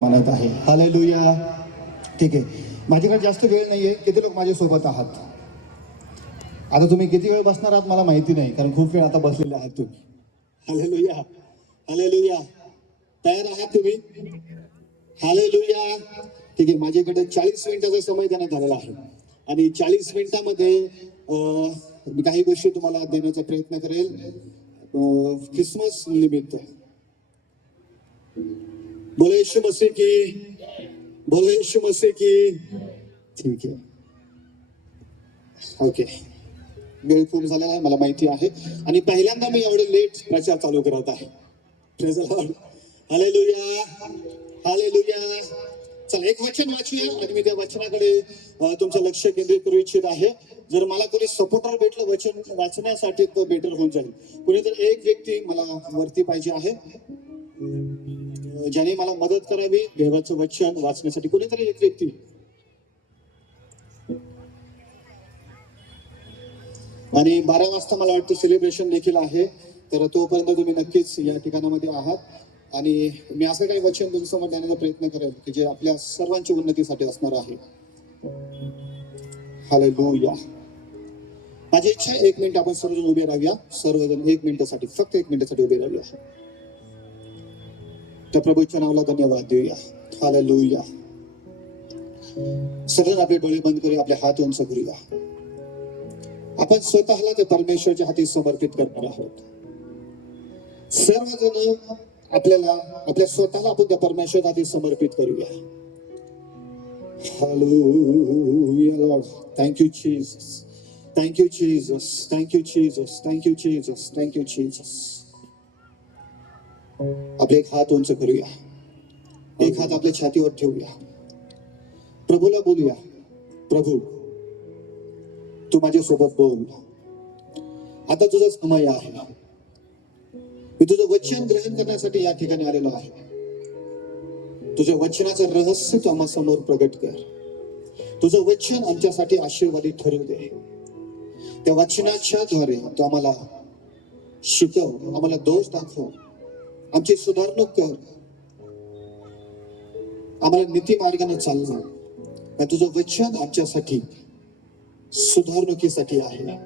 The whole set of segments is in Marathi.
म्हणत आहे. हालेलुया. ठीक आहे, माझ्याकडे जास्त वेळ नाहीये. किती लोक माझ्यासोबत आहात? आता तुम्ही किती वेळ बसणार आहात मला माहिती नाही, कारण खूप वेळ आता बसलेले आहात तुम्ही. Hallelujah, hallelujah. तयार आहात तुम्ही? हालेलुया. ठीक आहे, माझ्याकडे 40 मिनिटाचा समय देण्यात आलेला आहे आणि 40 मिनिटामध्ये मी काही गोष्टी तुम्हाला देण्याचा प्रयत्न करेल. ख्रिसमस निमित्त. बोले यीशु मसीह की, बोले यीशु मसीह की. ठीक आहे, ओके. वेळ खूप झालेला आहे मला माहिती आहे आणि पहिल्यांदा मी एवढे लेट प्रचार चालू करत आहे. Praise the Lord. Hallelujah, hallelujah. चला एक वचन वाचूया आणि मी त्या वचनाकडे तुमचं लक्ष केंद्रित करू इच्छित आहे. जर मला कोणी सपोर्टर भेटलं वचन वाचण्यासाठी तर बेटर होऊन जाईल. कोणीतरी एक व्यक्ती मला वरती पाहिजे आहे ज्याने मला मदत करावी देवाचं वचन वाचण्यासाठी. कोणीतरी एक व्यक्ती. आणि 12 वाजता मला वाटतं सेलिब्रेशन देखील आहे, तर तोपर्यंत तुम्ही नक्कीच या ठिकाणामध्ये आहात आणि मी असं काही वचन तुमच्यासमोर देण्याचा प्रयत्न करेल की जे आपल्या सर्वांच्या उन्नतीसाठी असणार आहे. हालेलुया. माझी इच्छा 1 मिनिट आपण सर्वजण उभे राहूया. सर्वजण 1 मिनिटासाठी, फक्त 1 मिनिटासाठी उभे राहूया. त्या प्रभूच्या नावाला धन्यवाद देऊया. हालेलुया. सर्वजण आपले डोळे बंद करूया, आपले हात उंच करूया. आपण स्वतःला ते परमेश्वरच्या हाती समर्पित करणार आहोत. सर्वजण आपल्याला आपल्या स्वतःला आपण त्या परमेश्वरच्या हाती समर्पित करूया. Hallelujah Lord. Thank you Jesus, thank you Jesus, thank you Jesus, thank you Jesus, thank you Jesus. आपले एक हात उंच करूया, एक हात आपल्या छातीवर ठेवूया. प्रभूला बोलूया, प्रभू तू माझ्यासोबत बोल. आता तुझा समय आहे. मी तुझं वचन ग्रहण करण्यासाठी या ठिकाणी आलेलो आहे. तुझ्या वचनाचं रहस्य तू आम्हा समोर प्रगट कर. तुझं वचन आमच्यासाठी आशीर्वादी ठरू दे. त्या वचनाच्या द्वारे तू आम्हाला शिकव, आम्हाला दोष दाखव, आमची सुधारणूक कर, आम्हाला नीती मार्गाने चालणं. तुझं वचन आमच्यासाठी सुधारणुकीसाठी आहे,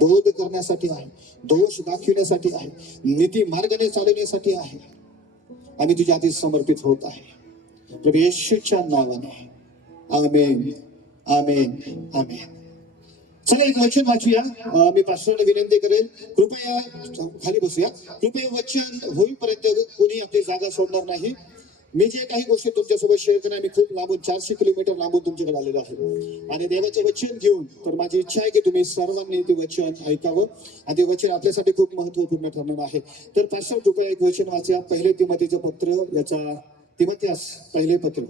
बोध करण्यासाठी आहे, दोष दाखविण्यासाठी आहे, नीती मार्गाने चालवण्यासाठी आहे. आम्ही तुझ्या हाती समर्पित होत आहे प्रभू येशूच्या नावाने. आमेन, आमेन, आमेन. चला एक वचन वाचूया. मी पास्टरला विनंती करेल, कृपया खाली बसूया. कृपया वचन होईपर्यंत कोणी आपली जागा सोडणार नाही. मी जे काही गोष्टी तुमच्यासोबत शेअर करणार, मी खूप लांबून 400 किलोमीटर लांबून तुमच्याकडे आलेलो आहे आणि देवाचं वचन घेऊन. तर माझी इच्छा आहे की तुम्ही सर्वांनी ते वचन ऐकावं आणि ते वचन आपल्यासाठी खूप महत्वपूर्ण ठरणार आहे. तर पास्टर कृपया एक वचन वाचा. 1 तिमोथेचं पत्र, याचा तिमोथेस पहिले पत्र,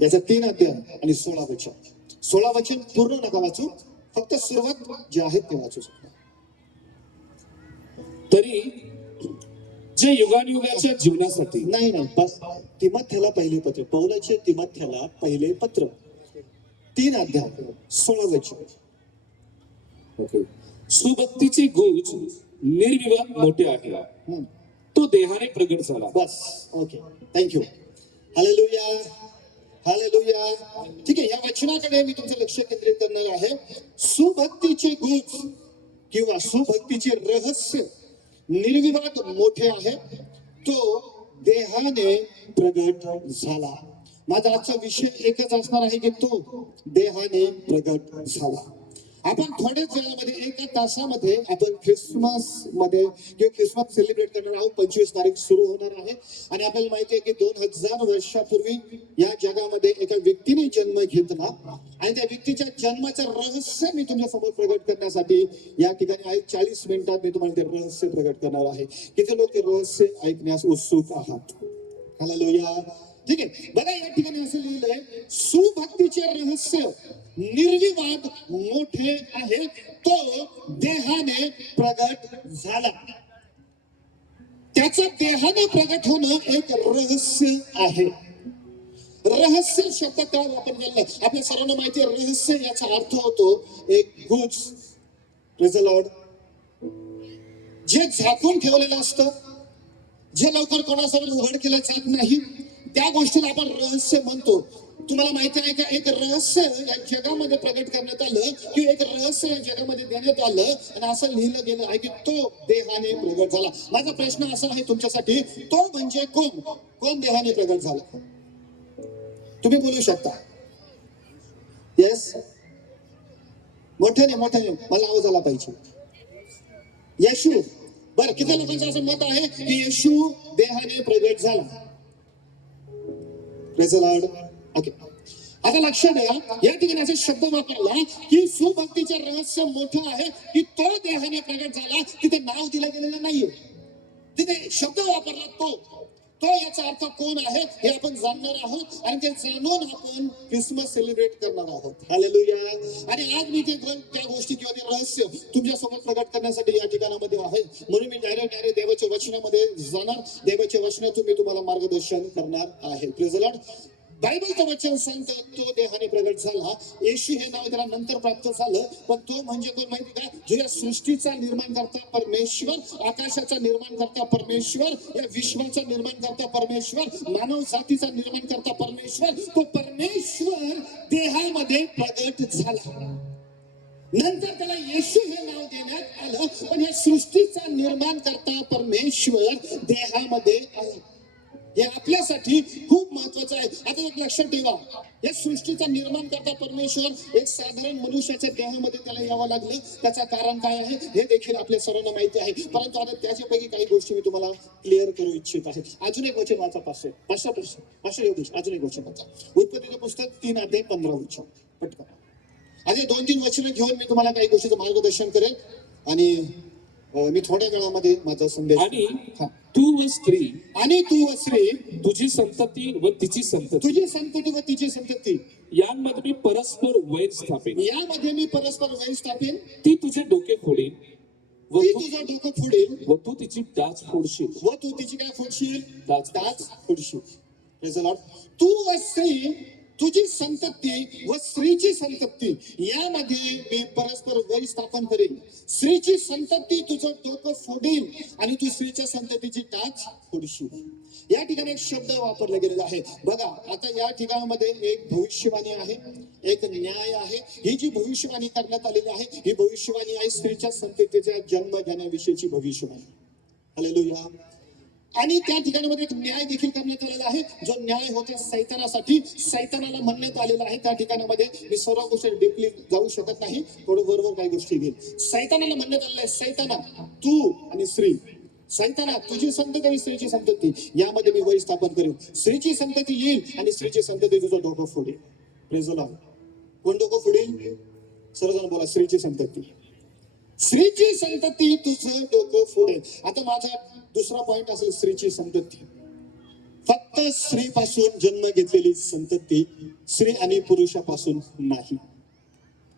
याचा 3 अध्याय आणि 16 वचन. 16 वचन पूर्ण नका वाचू, फक्त सुरुवात जे आहे ते वाचू शकता. तरी जे युगानुयुगाच्या जीवनासाठी नाही बस. तिमोथेला पहिले पत्र, पौलाचे तिमोथेला पहिले पत्र, 3 अध्याय 16 वचन. सुभक्तीचे गुज निर्विवाद मोठे आहे, तो देहाने प्रगट झाला. बस, ओके, थँक्यू. Hallelujah, hallelujah. ठीक आहे, या वचनाकडे मी तुमचं लक्ष केंद्रित करणार आहे. सुभक्तीचे गुज किंवा सुभक्तीचे रहस्य निर्विवाद मोठे आहे, तो देहाने प्रगट झाला. माझा आजचा विषय एकच असणार आहे की तो देहाने प्रगट झाला. आपण थोड्याच वेळामध्ये, 1 तासामध्ये आपण ख्रिसमस मध्ये किंवा ख्रिसमस सेलिब्रेट करणार आहोत. 25 तारीख सुरू होणार आहे आणि आपल्याला माहिती आहे की 2000 वर्षापूर्वी या जगामध्ये एका व्यक्तीने जन्म घेतला आणि त्या व्यक्तीच्या जन्माचं रहस्य मी तुमच्या समोर प्रगट करण्यासाठी या ठिकाणी 40 मिनिटात मी तुम्हाला ते रहस्य प्रगट करणार आहे. किती लोक ते रहस्य ऐकण्यास उत्सुक आहात? हालेलुया. ठीक आहे, बघा या ठिकाणी असं लिहिलंय, सुभक्तीचे रहस्य निर्विवाद मोठे आहे, तो देहाने प्रगट झाला. त्याचं देहाने प्रगट होणं एक रहस्य आहे. रहस्य शब्द का वापरलेला आपल्या सर्वांना माहिती आहे. रहस्य याचा अर्थ होतो एक गुज. Praise the Lord. जे झाकून ठेवलेलं असतं, जे लवकर कोणासमोर उघड केलं जात नाही, त्या गोष्टीला आपण रहस्य म्हणतो. तुम्हाला माहिती आहे का, एक रहस्य या जगामध्ये प्रगट करण्यात आलं, की एक रहस्य या जगामध्ये देण्यात आलं आणि असं लिहिलं गेलं आहे की तो देहाने प्रगट झाला. माझा प्रश्न असा आहे तुमच्यासाठी, तो म्हणजे कोण? कोण देहाने प्रगट झाला? तुम्ही बोलू शकता. येस, मोठ्याने मला आवाज आला पाहिजे. येशू. बरं, किती लोकांचं असं मत आहे की येशू देहाने प्रगट झाला? Praise the Lord. ओके, आता लक्षात द्या, या ठिकाणी असे शब्द वापरला की सुभक्तीचे रहस्य मोठं आहे की तो देहाने प्रगट झाला. तिथे नाव दिलं गेलेलं नाहीये, तिथे शब्द वापरला तो याचा अर्थ कोण आहे हे आपण जाणणार आहोत आणि ते जाणून आपण क्रिसमस सेलिब्रेट करणार आहोत. हालेलुया. आणि आज मी त्या गोष्टी किंवा ते रहस्य तुमच्यासोबत प्रगट करण्यासाठी या ठिकाणामध्ये आहे. म्हणून मी डायरेक्ट देवाच्या वचनामध्ये जाणार. देवाच्या वचनातून मी तुम्हाला मार्गदर्शन करणार आहे. Praise the Lord. बायबलचं वचन सांगतं तो देहाने प्रगट झाला. येशू हे नाव त्याला नंतर प्राप्त झालं, पण तो म्हणजे कोण माहिती का? जो या सृष्टीचा निर्माण करता परमेश्वर, आकाशाचा निर्माण करता परमेश्वर, या विश्वाचा निर्माण करता परमेश्वर, मानव जातीचा निर्माण करता परमेश्वर, तो परमेश्वर देहामध्ये प्रगट झाला. नंतर त्याला येशू हे नाव देण्यात आलं, पण या सृष्टीचा निर्माण करता परमेश्वर देहामध्ये आला. हे आपल्यासाठी खूप महत्वाचं आहे. आता एक लक्षात ठेवा, या सृष्टीचा निर्माण करता परमेश्वर एक साधारण मनुष्याच्या देहामध्ये त्याला यावं लागलं. त्याचं कारण काय आहे हे देखील आपल्या सर्वांना माहिती आहे. परंतु आता त्याच्यापैकी काही गोष्टी मी तुम्हाला क्लिअर करू इच्छित आहे. अजून एक वचन वाचा, पाचशे योगेश, अजून एक वचन वाचा. उत्पत्तीचं पुस्तक 3:15 पटकन. असे 2-3 वचनं घेऊन मी तुम्हाला काही गोष्टीचं मार्गदर्शन करेल आणि मी थोड्या वेळामध्ये माझा संदेश. आणि तू व स्त्री तुझी संतती व तिची संतती, तुझी संतती व तिची संतती यांमध्ये मी परस्पर वैर स्थापेन. यामध्ये मी परस्पर वैर स्थापेन. ती तुझे डोके फोडेल व ती तुझं डोकं फोडेल व तू तिची टाच फोडशील. व तू तिची काय फोडशील? टाच फोडशील. Praise the Lord. तू व स्त्री तुझी संतती व स्त्रीची संतती यामध्ये मी परस्पर वैर स्थापन करेन. स्त्रीची संतती तुझं डोकं फोडेल आणि तू स्त्रीच्या संततीची टाच फोडशील. या ठिकाणी एक शब्द वापरला गेलेला आहे बघा. आता या ठिकाणामध्ये एक भविष्यवाणी आहे, एक न्याय आहे. ही जी भविष्यवाणी करण्यात आलेली आहे ही भविष्यवाणी आहे स्त्रीच्या संततीचा जन्म घेण्याविषयीची भविष्यवाणी. हालेलुया. आणि त्या ठिकाणामध्ये एक न्याय देखील करण्यात आलेला आहे. जो न्याय होता सैतानासाठी, सैतानाला म्हणण्यात आलेला आहे. त्या ठिकाणामध्ये मी सर्व गोष्टी डीपली जाऊ शकत नाही, थोडं वरवर काही गोष्टी घेईल. सैतानाला म्हणण्यात आलेलं आहे, सैताना तू आणि स्त्री, सैताना तुझी संतती आणि स्त्रीची संतती यामध्ये मी वैर स्थापन करेन. स्त्रीची संतती येईल आणि स्त्रीची संतती तुझं डोकं फोडेल. Praise the Lord. कोण डोकं फोडेल? सर्वजण बोला, स्त्रीची संतती. स्त्रीची संतती तुझं डोकं फोडेल. आता माझा दुसरा पॉइंट असेल स्त्रीची संतती. फक्त स्त्रीपासून जन्म घेतलेली संतती, स्त्री आणि पुरुषापासून नाही.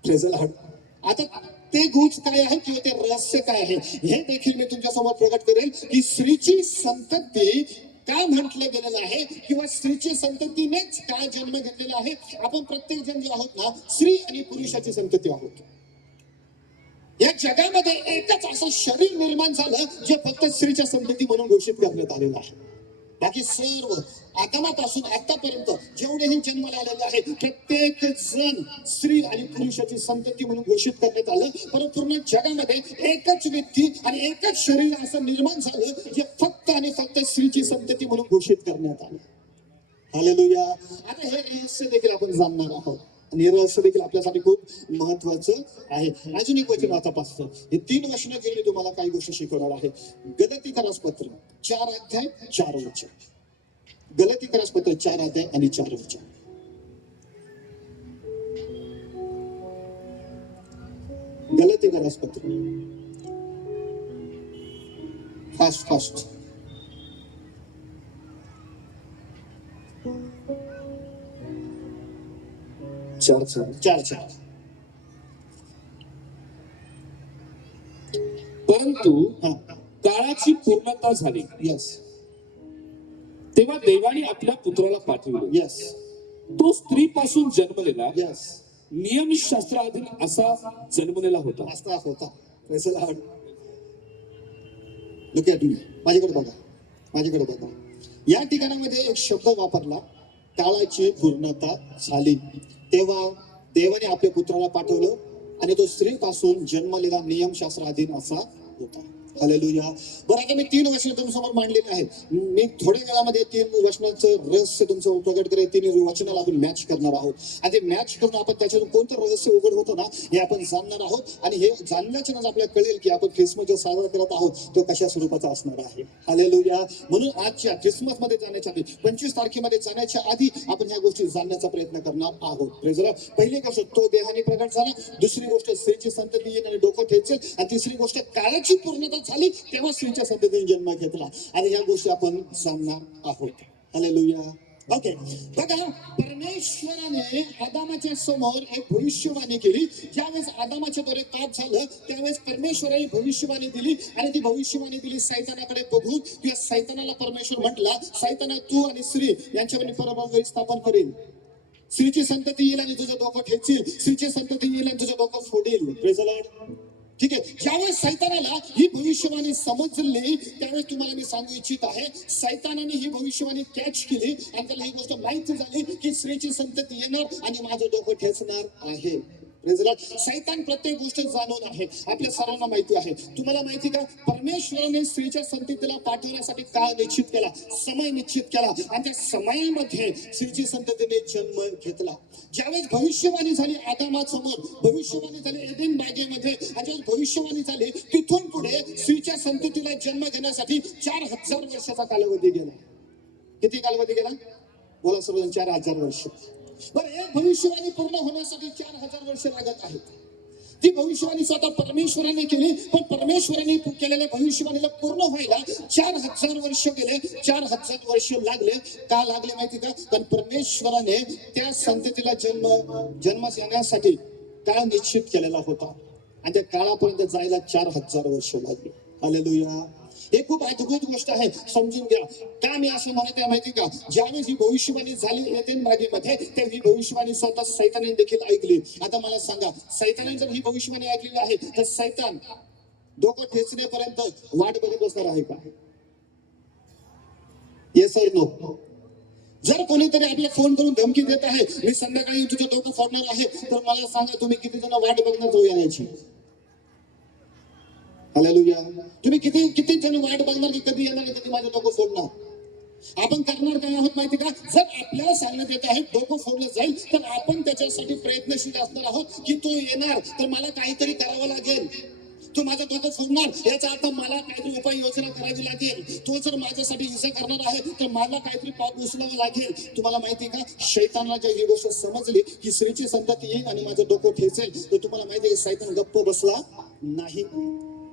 Praise the Lord. आता ते गुज काय आहे किंवा ते रहस्य काय आहे हे देखील मी तुमच्यासमोर प्रगट करेल की स्त्रीची संतती का म्हटलं गेलेलं आहे किंवा स्त्रीची संततीनेच का जन्म घेतलेला आहे. आपण प्रत्येक जण जे आहोत ना, स्त्री आणि पुरुषाची संतती आहोत. या जगामध्ये एकच असं शरीर निर्माण झालं जे फक्त स्त्रीच्या संतती म्हणून घोषित करण्यात आलेलं आहे. बाकी सर्व आगमापासून आतापर्यंत जेवढेही जन्माला आलेले आहेत प्रत्येक जण स्त्री आणि पुरुषाची संतती म्हणून घोषित करण्यात आलं. परंतु पूर्ण जगामध्ये एकच व्यक्ती आणि एकच शरीर असं निर्माण झालं जे फक्त आणि फक्त स्त्रीची संतती म्हणून घोषित करण्यात आलं. हालेलुया. आता हे रहस्य देखील आपण जाणणार आहोत आणि हे रहस्य देखील आपल्यासाठी खूप महत्वाचं आहे. अजून एक वचन आता पाहतो. हे 3 वचनं घेऊन मी तुम्हाला काही गोष्टी शिकवणार आहे. गलातीकरासपत्र 4:4 गलातीकरासपत्र 4:4 गलातीकरासपत्र फास्ट 4:4. परंतु काळाची पूर्णता झाली. यस. तेव्हा देवाने आपल्या पुत्राला पाठवलं. यस. तो स्त्रीपासून जन्मलेला, यस. नियमशास्त्राधीन असा जन्मलेला होता. असा होता. Look at me. माझ्याकडे बघा. या ठिकाणामध्ये एक शब्द वापरला, काळाची पूर्णता झाली. तेव्हा देवाने आपल्या पुत्राला पाठवलं आणि तो स्त्रीपासून जन्मलेला नियमशास्त्राधीन असा होता. हालेलुया. बरं, आता मी 3 वचनं तुमच्यासमोर मांडलेली आहेत. मी थोड्या वेळामध्ये 3 वचनाचं रहस्य तुमचं प्रकट करेल. 3 वचनाला आपण मॅच करणार आहोत आणि ते मॅच करून आपण त्याच्यातून कोणतं रहस्य उघड होतं ना हे आपण जाणणार आहोत. आणि हे जाणल्याच्यानंच आपल्याला कळेल की आपण ख्रिसमस जो साजरा करत आहोत तो कशा स्वरूपाचा असणार आहे. हालेलुया. म्हणून आजच्या ख्रिसमस मध्ये जाण्याच्या आधी 25 तारखेमध्ये जाण्याच्या आधी आपण ह्या गोष्टी जाणण्याचा प्रयत्न करणार आहोत. Praise the Lord. पहिली गोष्ट तो देहाने प्रकट झाला, दुसरी गोष्ट स्त्रीची संतती येईल आणि डोकं ठेचेल, आणि तिसरी गोष्ट काळाची पूर्णता झाली तेव्हा स्त्रीच्या संततीने जन्म घेतला. आणि या गोष्टी आपण जाणणार आहोत. हालेलुया. ओके, बघा, परमेश्वराने आदामाच्या समोर एक भविष्यवाणी केली. ज्यावेळेस आदामाच्या द्वारे पाप झालं त्यावेळेस परमेश्वराने भविष्यवाणी दिली आणि ती भविष्यवाणी दिली सैतानाकडे बघून. किंवा सैतानाला परमेश्वर म्हटला, सैताना तू आणि स्त्री यांच्यामध्ये परमार्ग स्थापन करेल. स्त्रीची संतती येईल आणि तुझं डोकं ठेचील, स्त्रीची संतती येईल आणि तुझं डोकं फोडेल. Praise the Lord. ठीक आहे. ज्यावेळेस सैतानाला ही भविष्यवाणी समजली त्यावेळेस तुम्हाला मी सांगू इच्छित आहे, सैतानाने ही भविष्यवाणी कॅच केली आणि त्याला ही गोष्ट माहिती झाली की स्त्रीची संतती येणार आणि माझं डोकं ठेचणार आहे. सैतान प्रत्येक गोष्ट जाणून आहे. आपल्या सर्वांना माहिती आहे. तुम्हाला माहिती का, परमेश्वराने स्त्रीच्या संततीला पाठवण्यासाठी काळ निश्चित केला, समय निश्चित केला आणि त्या समयामध्ये स्त्रीची संततीने जन्म घेतला. ज्यावेळेस भविष्यवाणी झाली आदामासमोर, भविष्यवाणी झाली एदेन बागेमध्ये, आणि ज्यावेळेस भविष्यवाणी झाली तिथून पुढे स्त्रीच्या संततीला जन्म घेण्यासाठी 4000 वर्षाचा कालावधी गेला. किती कालावधी गेला? बोला सर्वजण. 4000 वर्ष. बरं, एक भविष्यवाणी पूर्ण होण्यासाठी 4000 वर्ष लागत आहेत. ती भविष्यवाणी स्वतः परमेश्वराने केली, पण परमेश्वराने केलेल्या भविष्यवाणीला पूर्ण व्हायला 4000 वर्ष गेले, 4000 वर्ष लागले. का लागले माहिती का? कारण परमेश्वराने त्या संततीला जन्मास येण्यासाठी काळ निश्चित केलेला होता आणि त्या काळापर्यंत जायला 4000 वर्ष लागले. हालेलुया. हे खूप अद्भुत गोष्ट आहे, समजून घ्या. का मी असं म्हणत आहे माहिती का? ज्यावेळेस ही भविष्यवाणी झाली एदेन बागेमध्ये त्या ही भविष्यवाणी स्वतः सैतानाने देखील ऐकली. आता मला सांगा, सैतानाने जर ही भविष्यवाणी ऐकलेली आहे तर सैतान डोकं ठेचण्यापर्यंत वाट बघत बसणार आहे का? येस और नो? जर कोणीतरी आपल्याला फोन करून धमकी देत आहे, मी संध्याकाळी तुझं डोकं फोडणार आहे, तर मला सांगा तुम्ही किती जण वाट बघणार तो येण्याची? हालेलुया. तुम्ही किती जण वाट बघणार की कधी येणार, कधी माझं डोकं फोडणार? आपण करणार काय आहोत माहिती का? जर आपल्याला सांगण्यात येत आहे डोकं फोडलं जाईल तर आपण त्याच्यासाठी प्रयत्नशील असणार आहोत की तो येणार तर मला काहीतरी करावं लागेल. तो माझं डोकं फोडणार याचा अर्थ मला काहीतरी उपाययोजना करावी लागेल. तो जर माझ्यासाठी हिंसा करणार आहे तर मला काहीतरी पाप उचलावं लागेल. तुम्हाला माहिती का, शैतानला जर ही गोष्ट समजली की स्त्रीची संतती येईल आणि माझं डोकं ठेचेल, तर तुम्हाला माहिती आहे की सैतान गप्प बसला नाही.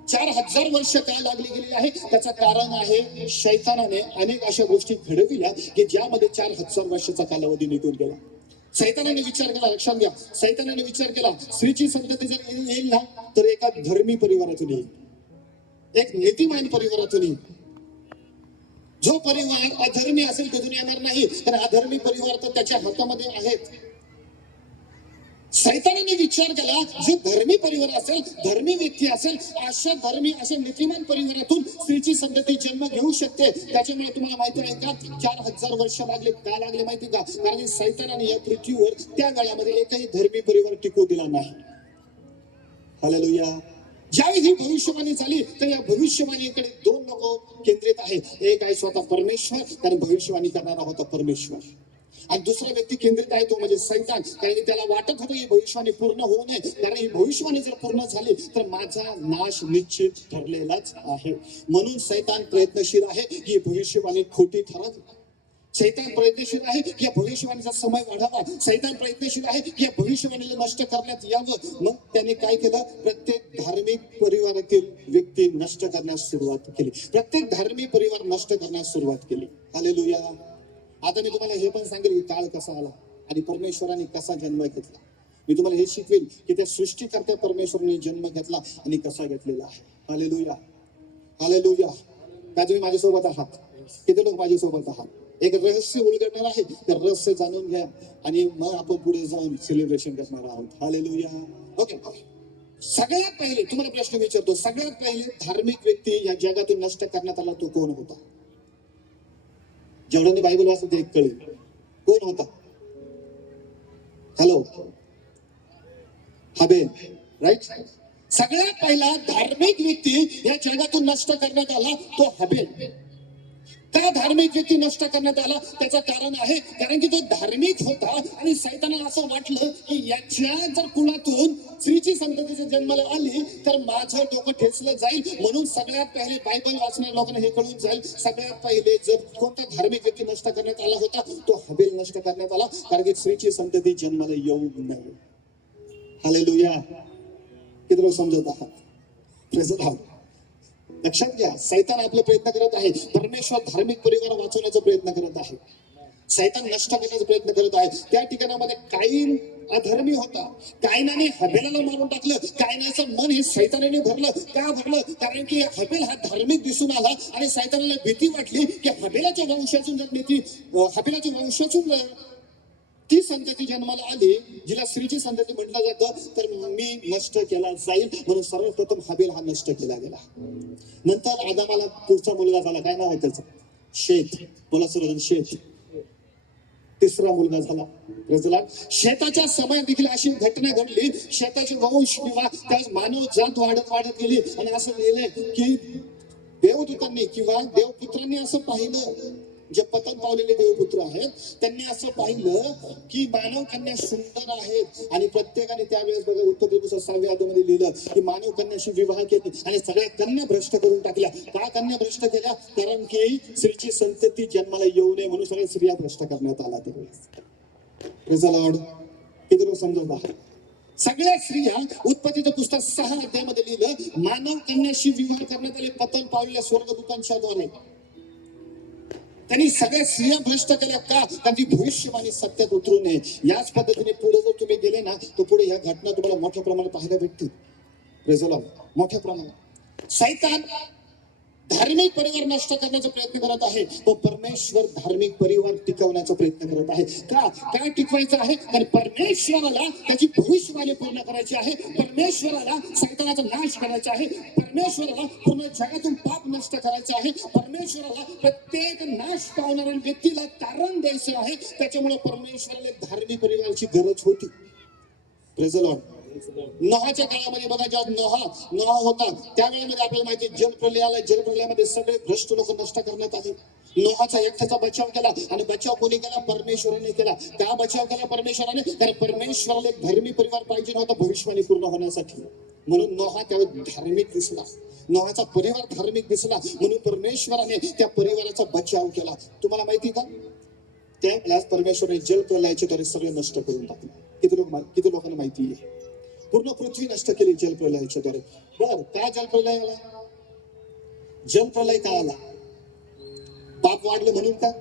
4000 वर्ष का लागली गेली आहे? त्याचं कारण आहे शैतानाने अनेक अशा गोष्टी घडविल्या की ज्यामध्ये 4000 वर्षाचा कालावधी निघून गेला. सैतानाने विचार केला, लक्षात घ्या, सैतानाने विचार केला स्त्रीची संतती जर येईल ना तर एका धर्मी परिवारातून येईल, एक नीतिमान परिवारातून येईल. जो परिवार अधर्मी असेल तिथून येणार नाही, कारण अधर्मी परिवार तर त्याच्या हातामध्ये आहेत. सैतानाने विचार केला जो धर्मी परिवार असेल, धर्मी व्यक्ती असेल, अशा धर्मी अशा नीतिमान परिवारातून स्त्रीची संतती जन्म घेऊ शकते. त्याच्यामुळे तुम्हाला माहिती आहे का 4000 वर्ष लागले. का लागले माहिती का? कारण सैतानाने या पृथ्वीवर त्या वेळामध्ये एकही धर्मी परिवार टिकू दिला नाही. हालेलुया. ज्यावेळी ही भविष्यवाणी झाली तर या भविष्यवाणीकडे 2 लोक केंद्रित आहेत. एक आहे स्वतः परमेश्वर, कारण भविष्यवाणी करणारा होता परमेश्वर, आणि दुसरा व्यक्ती केंद्रित आहे तो म्हणजे सैतान, कारण त्याला वाटत होतं ही भविष्यवाणी पूर्ण होऊ नये, कारण ही भविष्यवाणी जर पूर्ण झाली तर माझा नाश निश्चित ठरलेलाच आहे. म्हणून सैतान प्रयत्नशील आहे की भविष्यवाणी खोटी ठरावी. सैतान प्रयत्नशील आहे की या भविष्यवाणीचा समय वाढावा. सैतान प्रयत्नशील आहे की या भविष्यवाणीला नष्ट करण्यात यावं. मग त्याने काय केलं? प्रत्येक धार्मिक परिवारातील व्यक्ती नष्ट करण्यास सुरुवात केली. प्रत्येक धार्मिक परिवार नष्ट करण्यास सुरुवात केली. हालेलुया. आता मी तुम्हाला हे पण सांगेल की काळ कसा आला आणि परमेश्वराने कसा जन्म घेतला. मी तुम्हाला हे शिकवेल की त्या सृष्टीकर्त्या परमेश्वराने जन्म घेतला आणि कसा घेतलेला आहे. हालेलुया. हालेलुया. काय तुम्ही माझ्यासोबत आहात? किती लोक माझ्यासोबत आहात? एक रहस्य उलगडणार आहे, ते रहस्य जाणून घ्या आणि मग आपण पुढे जाऊन सेलिब्रेशन करणार आहोत. हालेलुया. ओके, सगळ्यात पहिले तुम्हाला प्रश्न विचारतो, सगळ्यात पहिले धार्मिक व्यक्ती या जगातून नष्ट करण्यात आला तो कोण होता? जेवढ्यांनी बायबल वाचलं ते एक कळेल कोण होता. Hello, Hubble, right. सगळ्यात पहिला धार्मिक व्यक्ती या जगातून नष्ट करण्यात आला तो हबेल. का धार्मिक व्यक्ती नष्ट करण्यात आला त्याचं कारण आहे, कारण की तो धार्मिक होता आणि सैतानाला असं वाटलं की याच्या जर कुळातून स्त्रीची संतती जन्माला आली तर माझं डोकं ठेचलं जाईल. म्हणून सगळ्यात पहिले बायबल वाचणाऱ्या लोकांना हे कळून जाईल, सगळ्यात पहिले जर कोणता धार्मिक व्यक्ती नष्ट करण्यात आला होता तो हबेल नष्ट करण्यात आला, कारण की स्त्रीची संतती जन्माला येऊ नये. हालेलुया. किती लोक समजत आहात? Praise the Lord. लक्षात घ्या, सैतान आपले प्रयत्न करत आहे. परमेश्वर धार्मिक परिवार वाचवण्याचा प्रयत्न करत आहे. सैतान नष्ट करण्याचा प्रयत्न करत आहे. त्या ठिकाणामध्ये काईन अधर्मी होता. कायनाने हबेलाला मारून टाकलं. कायनाचं मन हे सैतानाने भरलं. का भरलं? कारण की हबेल हा धार्मिक दिसून आला आणि सैतानाला भीती वाटली की हबेलाच्या वंशातून जर हबेलाच्या वंशातून ती संतती जन्माला आली जिला स्त्रीची संतती म्हटलं जातं तर मी नष्ट केला जाईल. म्हणून सर्वप्रथम हबेल हा नष्ट केला गेला. नंतर आदामाला पुढचा मुलगा झाला. काय नाव आहे त्याचं? शेत. बोला सर्वजण, शेत. तिसरा मुलगा झाला. Praise the Lord. शेताच्या समयात देखील अशी घटना घडली. शेताचे वंश किंवा त्या मानव जात वाढत वाढत गेली आणि असं लिहिलंय की देवदूतांनी किंवा देवपुत्रांनी असं पाहिलं, जे पतन पावलेले देवपुत्र आहेत त्यांनी असं पाहिलं की मानव कन्या सुंदर आहेत आणि प्रत्येकाने त्यावेळेस बघा उत्पत्ती पुस्तक 6व्या अध्यायामध्ये लिहिलं की मानव कन्याशी विवाह केले आणि सगळ्या कन्या भ्रष्ट करून टाकल्या. का कन्या भ्रष्ट केल्या? कारण की स्त्रीची संतती जन्माला येऊ नये म्हणून सगळ्या स्त्रिया भ्रष्ट करण्यात आला त्यावेळेस. Praise the Lord. किती लोक समजत आहात? सगळ्या स्त्रिया उत्पत्तीचं पुस्तक 6 अध्यायामध्ये लिहिलं मानव कन्याशी विवाह करण्यात आले पतन पावलेल्या स्वर्गदूतांच्या द्वारे. त्यांनी सगळ्या स्त्रिया भ्रष्ट केल्या. का? कारण ती भविष्यवाणी सत्यात उतरू नये. याच पद्धतीने पुढे जर तुम्ही गेले ना तर पुढे ह्या घटना तुम्हाला मोठ्या प्रमाणात पाहायला भेटतील. Praise the Lord. मोठ्या प्रमाणात सैतान धार्मिक परिवार नष्ट करण्याचा प्रयत्न करत आहे, तो परमेश्वर धार्मिक परिवार टिकवण्याचा प्रयत्न करत आहे. का? काय टिकवायचं आहे? कारण परमेश्वराला त्याची भविष्यवाणी पूर्ण करायची आहे. परमेश्वराला सैतानाचा नाश करायचा आहे. परमेश्वराला पूर्ण जगातून पाप नष्ट करायचं आहे. परमेश्वराला प्रत्येक नाश पावणाऱ्या व्यक्तीला तारण द्यायचं आहे. त्याच्यामुळे परमेश्वराला धार्मिक परिवाराची गरज होती. Praise the Lord. नोहाच्या काळामध्ये बघा, जेव्हा नोहा होता त्यावेळेमध्ये आपल्याला माहिती जलप्रलय आला. जलप्रलयामध्ये सगळे भ्रष्ट लोक नष्ट करण्यात आले. नोहाचा एकट्याचा बचाव केला आणि बचाव कोणी केला? परमेश्वराने केला. का बचाव केला परमेश्वराने? कारण परमेश्वराला एक धार्मिक परिवार पाहिजे होता भविष्यवाणी पूर्ण होण्यासाठी. म्हणून नोहा त्यावेळेस धार्मिक दिसला. नोहाचा परिवार धार्मिक दिसला म्हणून परमेश्वराने त्या परिवाराचा बचाव केला. तुम्हाला माहिती का? त्यावेळेस परमेश्वराने जलप्रलयाच्या द्वारे सगळे नष्ट करून टाकले. किती लोकांना माहिती आहे? पूर्ण पृथ्वी नष्ट केली जलप्रलयाच्या द्वारे. बर, का जलप्रलय आला? जलप्रलय का आला? पाप वाढलं म्हणून का?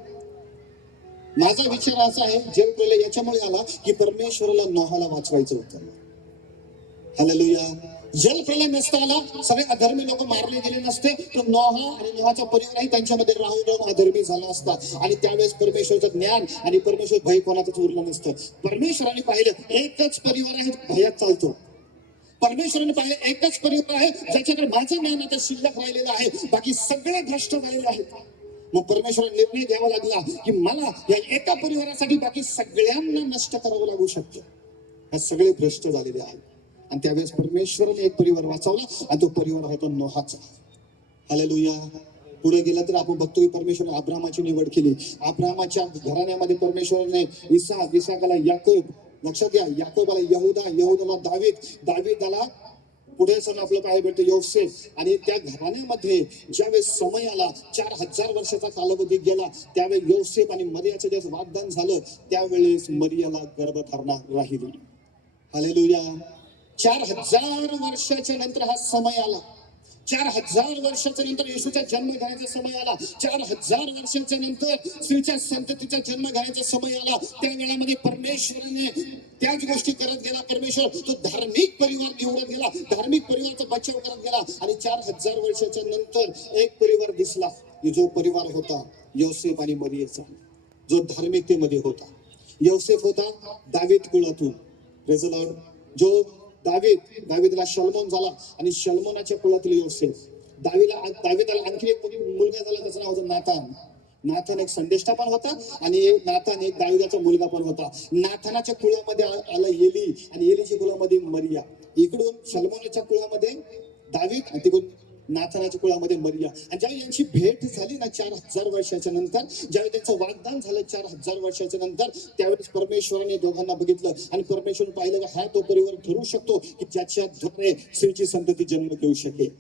माझा विचार असा आहे, जलप्रलय याच्यामुळे आला की परमेश्वराला नोहाला वाचवायचं होतं. हालेलुया. जलप्रलय नसता आला, सगळे अधर्मी लोक मारले गेले नसते, तर नोहा आणि नोहाचा परिवारही त्यांच्यामध्ये राहून राहून अधर्मी झाला असता आणि त्यावेळेस परमेश्वराचं ज्ञान आणि परमेश्वर भय कोणाचंच उरलं नसतं. परमेश्वराने पाहिलं एकच परिवार आहे भयात चालतो. परमेश्वराने पाहिलं एकच परिवार आहे ज्याच्याकडे माझं ज्ञान आता शिल्लक राहिलेलं आहे, बाकी सगळे भ्रष्ट झालेले आहेत. मग परमेश्वराने निर्णय द्यावा लागला की मला या एका परिवारासाठी बाकी सगळ्यांना नष्ट करावं लागू शकतं. हे सगळे भ्रष्ट झालेले आहेत. आणि त्यावेळेस परमेश्वराने एक परिवार वाचवला आणि तो परिवार होता नोहाचा. हालेलुया. पुढे गेला तर आपण बघतोय परमेश्वराने अब्रामाची निवड केली. अब्रामाच्या घराण्यामध्ये परमेश्वराने इसाकाला याकोब, लक्षात घ्या, याकोबाला यहुदा, यहुदाला दावीदाला पुढे सण आपलं पाहायला भेटतं योसेफ. आणि त्या घराण्यामध्ये ज्यावेळेस समय आला 4000 वर्षाचा कालावधी गेला त्यावेळेस योसेफ आणि मरियाचं ज्यावेळेस वाग्दान झालं त्यावेळेस मरियाला गर्भधारणा राहिली. हालेलुया. 4000 वर्षाच्या नंतर हा समय आला. 4000 वर्षाच्या नंतर येशूचा जन्म घेण्याचा समय आला. 4000 वर्षाच्या नंतर स्त्रीच्या संततीचा जन्म घेण्याचा समय आला. त्या वेळामध्ये परमेश्वराने त्याच गोष्टी करत गेला. परमेश्वर तो धार्मिक परिवार निवडत गेला, धार्मिक परिवाराचा बचाव करत गेला. आणि 4000 वर्षाच्या नंतर एक परिवार दिसला, जो परिवार होता योसेफ आणि मरियेचा, जो धार्मिकतेमध्ये होता. योसेफ होता दावीद कुळातून. Praise the Lord. जो दावीदला शल्मोन झाला आणि शल्मोनाच्या कुळातील योसेफ. दावीदाला आणखी एक मुलगा झाला, त्याचं नाव होतं नातान. नाथान एक संदेष्टा पण होता आणि नाथान एक दाविदाचा मुलगा पण होता. नाथानाच्या कुळामध्ये आला एली आणि एलीच्या कुळामध्ये मरिया. इकडून सलमोनाच्या कुळामध्ये दावीद आणि तिकडून नाथानाच्या कुळामध्ये मरिया. आणि ज्यावेळी यांची भेट झाली ना 4000 वर्षाच्या नंतर, ज्यावेळी त्यांचं वाग्दान झालं 4000 वर्षाच्या नंतर, त्यावेळेस परमेश्वराने दोघांना बघितलं आणि परमेश्वराने पाहिलं की हा तो परिवार ठरू शकतो की ज्याच्याद्वारे स्त्रीची संतती जन्म घेऊ शकेल.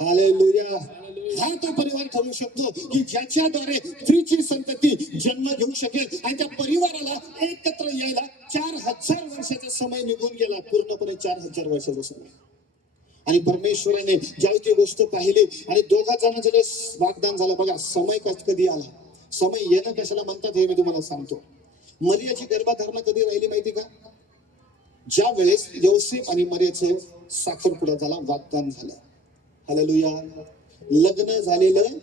हालेलुया. हा तो परिवार ठरू शकतो की ज्याच्याद्वारे स्त्रीची संतती जन्म घेऊ शकेल. आणि त्या परिवाराला एकत्र यायला 4000 वर्षाचा समय निघून गेला, पूर्णपणे 4000 वर्षाचा समय. आणि परमेश्वराने ज्यावेळी ती गोष्ट पाहिली आणि दोघा जणांचं जे वाग्दान झालं, बघा समय कधी आला, समय येणं कशाला म्हणतात हे मी तुम्हाला सांगतो. मरियाची गर्भधारणा कधी राहिली माहिती का? ज्या वेळेस योसेफ आणि मरियाचे साखरपुडा झाला, वाग्दान झालं. हालेलुया. लग्न झालेलं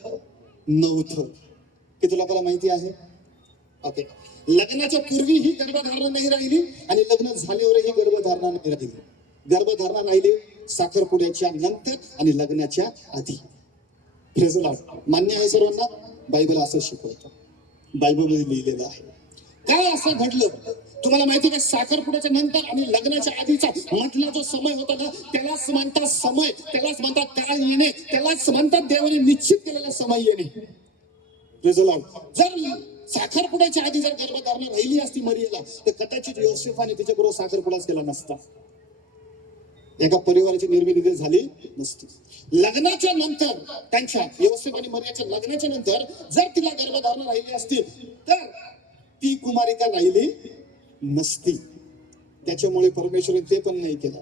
नव्हतं. किती लोकांना माहिती आहे? ओके. लग्नाच्या पूर्वी ही गर्भधारणा नाही राहिली आणि लग्न झाल्यावरही गर्भधारणा नाही राहिली. गर्भधारणा राहिली साखरपुड्याच्या नंतर आणि लग्नाच्या आधी. Praise Lord. मान्य आहे सर्वांना? बायबल असं शिकवतं, बायबलमध्ये लिहिलेलं आहे. काय असं घडलं तुम्हाला माहिती का? साखरपुड्याच्या नंतर आणि लग्नाच्या आधीचा मधला जो समय होता ना, त्यालाच म्हणतात समय, त्यालाच म्हणतात काळ येणे, त्यालाच म्हणतात देवाने निश्चित केलेला समय येणे. Praise Lord. जर साखरपुड्याच्या आधी जर गर्भधारणा राहिली असती मरियेला, तर कदाचित योसेफाने तिच्याबरोबर साखरपुडाच केला नसता, एका परिवाराची निर्मिती झाली नसती. लग्नाच्या नंतर त्यांच्या योसेफ आणि मरियाच्या लग्नाच्या नंतर जर तिला गर्भधारणा राहिली असती तर ती कुमारिका राहिली नसती. त्याच्यामुळे परमेश्वराने ते पण नाही केलं.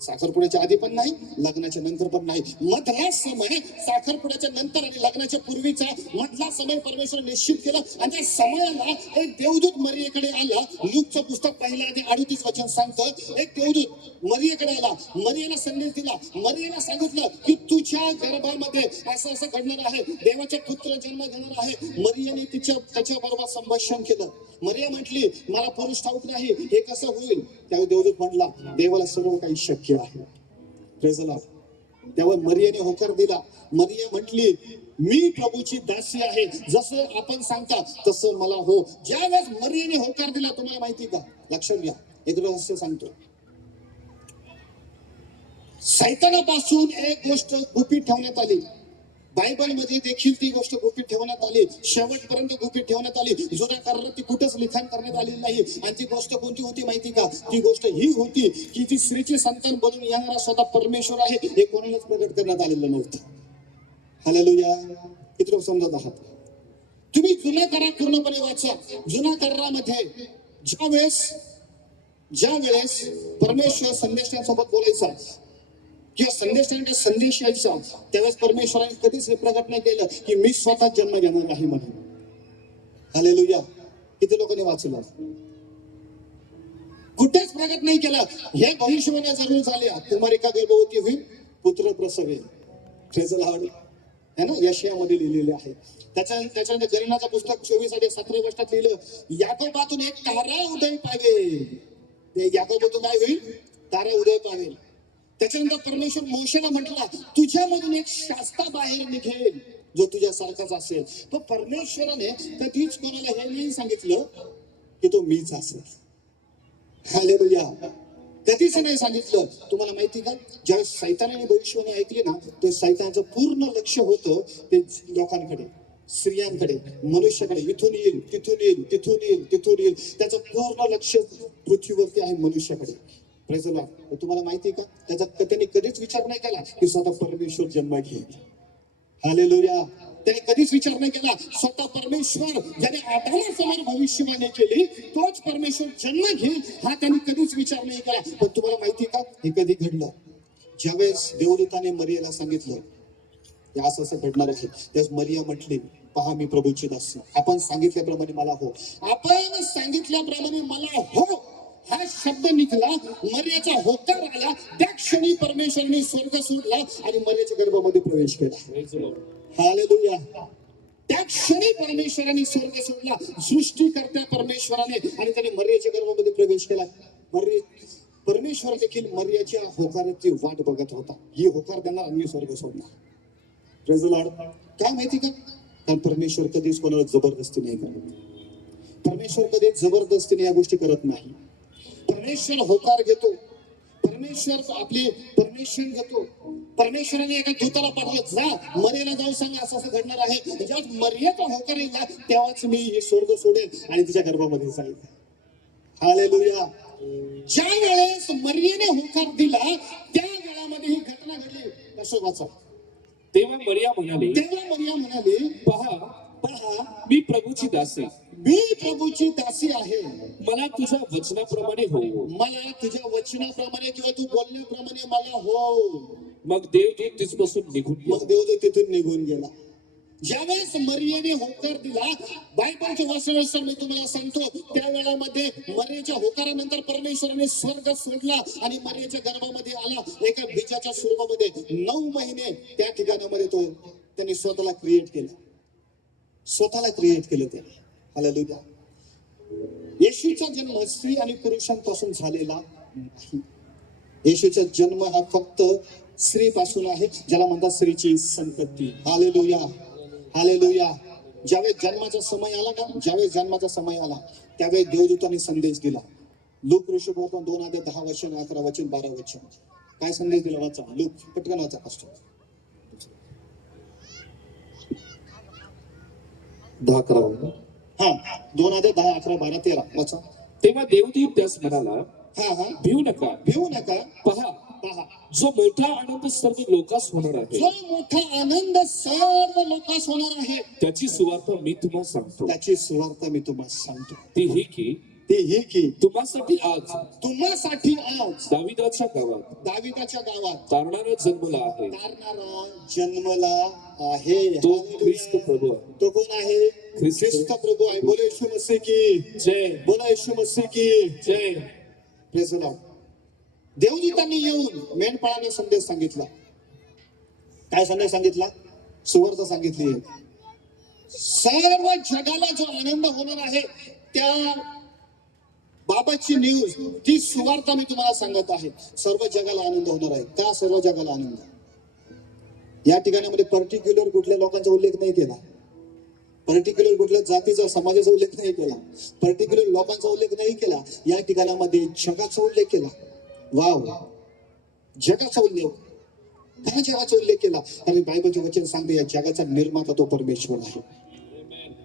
साखरपुड्याच्या आधी पण नाही, लग्नाच्या नंतर पण नाही. मधला समय, साखरपुड्याच्या नंतर आणि लग्नाच्या पूर्वीचा मधला समय परमेश्वर निश्चित केला. आणि त्या समयाला एक देवदूत मरियेकडे आला. लूकचं पुस्तक पहिलं आणि 38 वचन सांगतं, एक देवदूत मरियेकडे आला, मरियेला संदेश दिला, मरियेला सांगितलं की तुझ्या गर्भामध्ये असं असं घडणार आहे, देवाचे पुत्र जन्म घेणार आहे. मरियेने त्याच्याबरोबर संभाषण केलं. मरिया म्हटली मला पुरुष ठाऊक नाही, हे कसं होईल? त्यावेळी देवदूत म्हटला देवाला सर्व काही शक्य आहे. Praise Lord. त्यावेळी मरियाने होकार दिला. मरिया म्हटली मी प्रभूची दासी आहे, जसं आपण सांगता तसं मला हो. ज्यावेळेस मरियाने होकार दिला, तुम्हाला माहिती का? लक्षात घ्या, एक रहस्य सांगतो. सैतानापासून एक गोष्ट गुपित ठेवण्यात आली. बायबलमध्ये देखील ती गोष्ट गुपित ठेवण्यात आली, शेवटपर्यंत गुपित ठेवण्यात आली. जुन्या करारात ती कुठेच लिखाण करण्यात आलेली नाही. आणि ती गोष्ट कोणती होती माहिती का? ती गोष्ट ही होती की ती स्त्रीचे संतान बनून येणारा स्वतः परमेश्वर आहे, हे कोणालाच प्रकट करण्यात आलेलं नव्हतं. हालेलुया. किती लोक समजत आहात? तुम्ही जुना करार पूर्णपणे वाचा. जुना करारामध्ये ज्या वेळेस परमेश्वर संदेशांसोबत बोलायचा किंवा संदेश यायचा, त्यावेळेस परमेश्वराने कधीच हे प्रकट नाही केलं की मी स्वतः जन्म घेणार आहे म्हणून. हालेलुया. किती लोकांनी वाचलं? कुठेच प्रकट नाही केलं. हे भविष्यवाण्या जरूर झाल्या, कुमारिका गर्भवती होईल, पुत्र प्रसवेल. Praise Lord. है ना, यशायामध्ये लिहिलेले आहे. त्याच्यानंतर गणनाचं पुस्तक 24:17 वर्षात लिहिलं, याकोबातून एक तारा उदय पावेल. ते याकोबातून काय होईल? तारा उदय पावेल. त्याच्यानंतर परमेश्वर मोशेला म्हटला तुझ्यामधून एक शास्ता बाहेर निघेल जो तुझ्यासारखाच असेल. तो परमेश्वराने कधीच कोणाला हे नाही सांगितलं की तो मीच असेल. हालेलुया. कधीच नाही सांगितलं. तुम्हाला माहिती का? ज्यावेळेस सैतानाने भविष्यवाणी ऐकली ना, ते सैतानाचं पूर्ण लक्ष होतं ते लोकांकडे, स्त्रियांकडे, मनुष्याकडे. इथून येईल, तिथून येईल, तिथून येईल, तिथून येईल. त्याचं पूर्ण लक्ष पृथ्वीवरती आहे, मनुष्याकडे. Praise Lord. तुम्हाला माहिती का? त्याचा त्याने कधीच विचार नाही केला की स्वतः परमेश्वर जन्म घेईल. हालेलुया. त्याने कधीच विचार नाही केला स्वतः परमेश्वर ज्याने आदामा समोर भविष्यवाणी केली तोच परमेश्वर जन्म घेईल, हा त्याने कधीच विचार नाही केला. पण तुम्हाला माहिती का हे कधी घडलं? ज्यावेळेस देवदूताने मरियाला सांगितलं असं असं घडणार आहे, त्यावेळेस मरिया म्हटली पहा मी प्रभूची दासी, आपण सांगितल्याप्रमाणे मला हो. आपण सांगितल्याप्रमाणे मला हो हा शब्द निघाला, मरियाचा होकार आला. त्या क्षणी परमेश्वराने स्वर्ग सोडला आणि मरियाच्या गर्भामध्ये प्रवेश केला. हालेलुया. त्या क्षणी परमेश्वराने स्वर्ग सोडला, सृष्टीकर्त्या परमेश्वराने, आणि त्याने मरियाच्या गर्भामध्ये प्रवेश केला. परमेश्वर देखील मरियाच्या होकाराची वाट बघत होता. ही होकार देणार आणि स्वर्ग सोडणार. Praise the Lord. काय माहिती का? कारण परमेश्वर कधीच कोणाला जबरदस्ती नाही करत. परमेश्वर कधीच जबरदस्तीने या गोष्टी करत नाही. परमेश्वर होकार घेतो. परमेश्वर घेतो. परमेश्वराने एका दूताला पाठवलं, जा मरियेला जाऊन सांगा असं असं घडणार आहे. जेव्हा मरियेचा होकार येईल ना, तेव्हाच मी हे स्वर्ग सोडेल आणि तिच्या गर्भामध्ये जाईल. हालेलुया. ज्या वेळेस मरियेने होकार दिला त्या वेळामध्ये ही घटना घडली. कसं वाचा. तेव्हा मरिया म्हणाली, पहा मी प्रभूची दासी, मी प्रभूची दासी आहे. मला तुझ्या वचनाप्रमाणे हो. मला तुझ्या वचनाप्रमाणे किंवा तू बोलण्याप्रमाणे मला हो. मग देवदूत तिथपासून निघून गेला. मग देवदूत तिथून निघून गेला. ज्यावेळेस मरियेने होकार दिला, बायबलच्या वचनानुसार मी तुम्हाला सांगतो, त्या वेळामध्ये मरियेच्या होकारानंतर परमेश्वराने स्वर्ग सोडला आणि मरियेच्या गर्भामध्ये आला. एका बीजाच्या स्वरूपामध्ये 9 महिने त्या ठिकाणामध्ये त्यांनी स्वतःला क्रिएट केलं. त्याने. हालेलुया. येशूचा जन्म स्त्री आणि पुरुषांपासून झालेला नाही. येशूचा जन्म हा फक्त स्त्रीपासून आहे, ज्याला म्हणतात स्त्रीची संपत्ती. हालेलुया. ज्यावेळेस जन्माचा समय आला त्यावेळेस देवदूतांनी संदेश दिला. लूक ऋषभवर्तन 2:10 11 12. काय संदेश दिला वाचा. लूक पटकन वाचा. कष्ट 10-11. 2:10-11-12-13 वाचा. तेव्हा देवदूत त्यास म्हणाला, भिवू नका. पहा, जो मोठा आनंद सर्व लोकांस होणार आहे, त्याची सुवार्ता मी तुम्हाला सांगतो. ती ही की तुम्हासाठी आज दाविदाच्या गावात तारणारा जन्मला आहे. तो ख्रिस्त प्रभू आहे. तो कोण आहे? ख्रिस्त प्रभू आहे. बोला येशू मसीह की जय. Praise the lord. देवदूतांनी येऊन मेंढपाळाने संदेश सांगितला. काय संदेश सांगितला? सुवार्ता सांगितली. सर्व जगाला जो आनंद होणार आहे त्या बाबाची न्यूज, ती सुवार्ता मी तुम्हाला सांगत आहे. सर्व जगाला आनंद होणार आहे. का सर्व जगाला आनंद? या ठिकाणामध्ये पर्टिक्युलर कुठल्या लोकांचा उल्लेख नाही केला. पर्टिक्युलर कुठल्या जातीचा समाजाचा उल्लेख नाही केला. पर्टिक्युलर लोकांचा उल्लेख नाही केला. या ठिकाणामध्ये जगाचा उल्लेख केला. वाव. जगाचा उल्लेख. का जगाचा उल्लेख केला? आणि बायबलचे वचन सांगते या जगाचा निर्माता तो परमेश्वर आहे.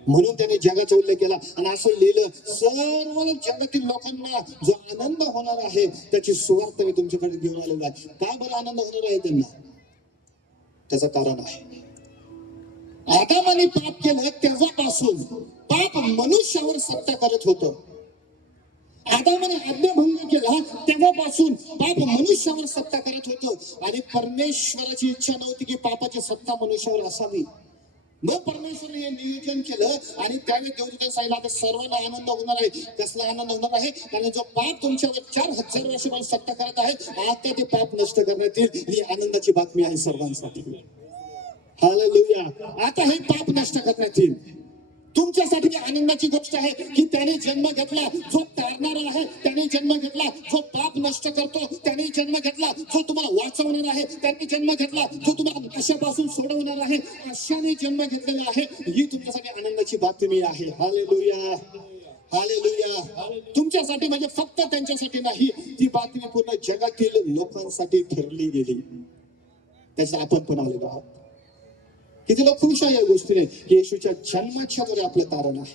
म्हणून त्याने जगाचा उल्लेख केला आणि असं लिहिलं, सर्व जगातील लोकांना जो आनंद होणार आहे त्याची सुवार्ता मी तुमच्याकडे घेऊन आलेला आहे. का बरं आनंद होणार आहे त्यांना? त्याचं कारण आहे, आदामाने पाप केलं तेव्हापासून पाप मनुष्यावर सत्ता करत होतं. आदामाने आज्ञाभंग केला तेव्हापासून पाप मनुष्यावर सत्ता करत होतं आणि परमेश्वराची इच्छा नव्हती की पापाची सत्ता मनुष्यावर असावी. मग परमेश्वराने हे नियोजन केलं आणि त्यावेळी देवदूतांनी सांगितलं, आता सर्वांना आनंद होणार आहे. कसला आनंद होणार आहे? कारण जो पाप तुमच्यावर 4000 वर्षापासून सत्ता करत आहे, आता ते पाप नष्ट करण्यात येईल. ही आनंदाची बातमी आहे सर्वांसाठी. हालेलुया. आता हे पाप नष्ट करण्यात येईल. तुमच्यासाठी आनंदाची गोष्ट आहे की त्याने जन्म घेतला जो तारणारा आहे, त्याने जन्म घेतला जो पाप नष्ट करतो, त्याने जन्म घेतला जो तुम्हाला वाचवणार आहे, त्याने जन्म घेतला जो तुम्हाला अशापासून सोडवणार आहे. अशाने जन्म घेतलेला आहे. ही तुमच्यासाठी आनंदाची बातमी आहे. हालेलुया. तुमच्यासाठी म्हणजे फक्त त्यांच्यासाठी नाही, ती बातमी पूर्ण जगातील लोकांसाठी ठरली गेली. त्याचा आपण पण आलेलो आहोत. किती लोक खुश आहे या गोष्टीने की येशूच्या जन्माच्या द्वारे आपलं तारण आहे.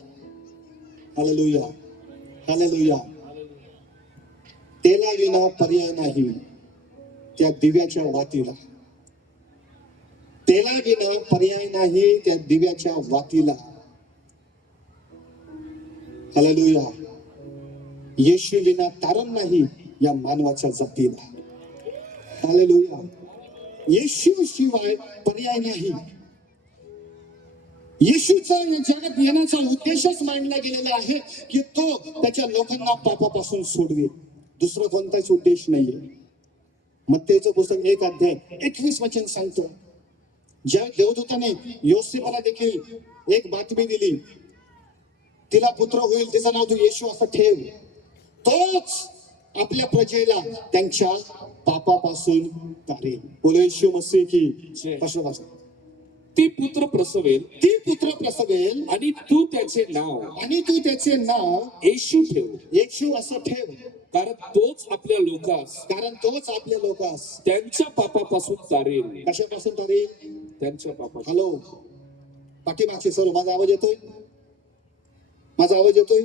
हालेलुया. तेला विना पर्याय नाही त्या दिव्याच्या वातीला. तेला विना पर्याय नाही त्या दिव्याच्या वातीला. हालेलुया. येशू विना तारण नाही या मानवाच्या जातीला. हालेलुया. येशू शिवाय पर्याय नाही. येशूचा जगात येण्याचा उद्देशच मांडला गेलेला आहे की तो त्याच्या लोकांना पापापासून सोडवेल. दुसरा कोणताच उद्देश नाहीये. मत्तेचं पुस्तक 1:21 सांगतो, ज्या देवदूताने योसेफाला देखील एक बातमी दिली, तिला पुत्र होईल, तिचं नाव तू येशू असं ठेव. तोच आपल्या प्रजेला त्यांच्या पापापासून तारेल. बोलो येशू मसीह की. ती पुत्र प्रसवेल ती पुत्र प्रसवेल आणि तू त्याचे नाव आणि तू त्याचे नाव येशू ठेव, येशू असं ठेव, कारण तोच आपल्या लोकांस कारण तोच आपल्या लोकांस त्यांच्या पापापासून तारेल. कशापासून तरी. त्यांच्या पापापासून. हॅलो, पाठीमागचे सर्व, माझा आवाज येतोय? माझा आवाज येतोय?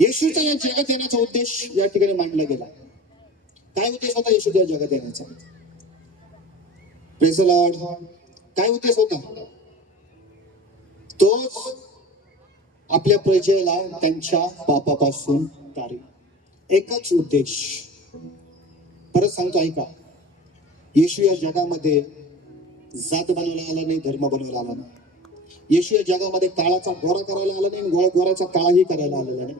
येशूचा या जगात येण्याचा उद्देश या ठिकाणी मांडला गेला. काय उद्देश होता येशूच्या या जगात येण्याचा? Praise the Lord. काय उद्देश होता? तोच आपल्या प्रजेला त्यांच्या पापापासून तारेल. एकच उद्देश. परत सांगतो ऐका, येशू या जगामध्ये जात बनवला आला नाही, धर्म बनवला आला नाही. येशू या जगामध्ये काळाचा गोरा करायला आला नाही, गोऱ्याचा काळाही करायला आलेला नाही.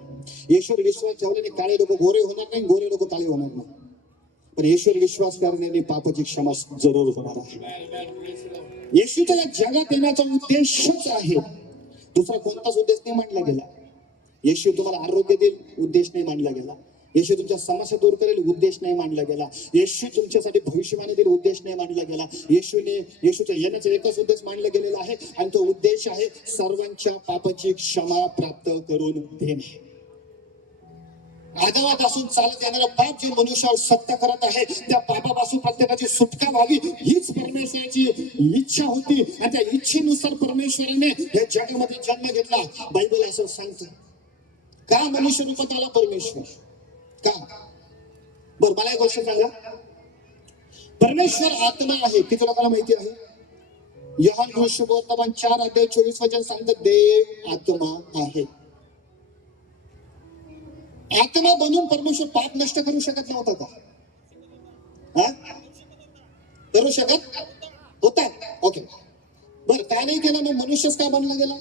येशूवर विश्वास ठेवल्याने काळे लोक गोरे होणार नाही, गोरे लोक काळे होणार नाही. पण येशूवर विश्वास करण्याने पापाची क्षमा जरूर होणार आहे. येशूच्या या जगात येण्याचा उद्देशच आहे, दुसरा कोणताच उद्देश नाही मांडला गेला. येशू तुम्हाला आरोग्य देईल, उद्देश नाही मांडला गेला. येशू तुमच्या समस्या दूर करेल, उद्देश नाही मांडला गेला. येशू तुमच्यासाठी भविष्यवाणी देईल, उद्देश नाही मांडला गेला. येशूच्या येण्याचा एकच उद्देश मांडला गेलेला आहे, आणि तो उद्देश आहे सर्वांच्या पापाची क्षमा प्राप्त करून देणे. आदमापासून चालत येणारा पाप जे मनुष्यावर सत्य करत आहे, त्या पापापासून प्रत्येकाची सुटका व्हावी हीच परमेश्वराची इच्छा होती, आणि त्या इच्छेनुसार परमेश्वराने या जगामध्ये जन्म घेतला. बायबल असं सांगतं. का मनुष्य रूपात आला परमेश्वर? का? बर, मला एक गोष्ट सांगा. परमेश्वर आत्मा आहे, किती लोकांना माहिती आहे? योहान शुभवर्तमान 4:24 सांगतात, देव आत्मा आहे. आत्मा बनून परमेश्वर पाप नष्ट करू शकत नव्हता का? करू शकत होता. ओके, बर, काय नाही केलं मग? मनुष्यच का बनला गेला?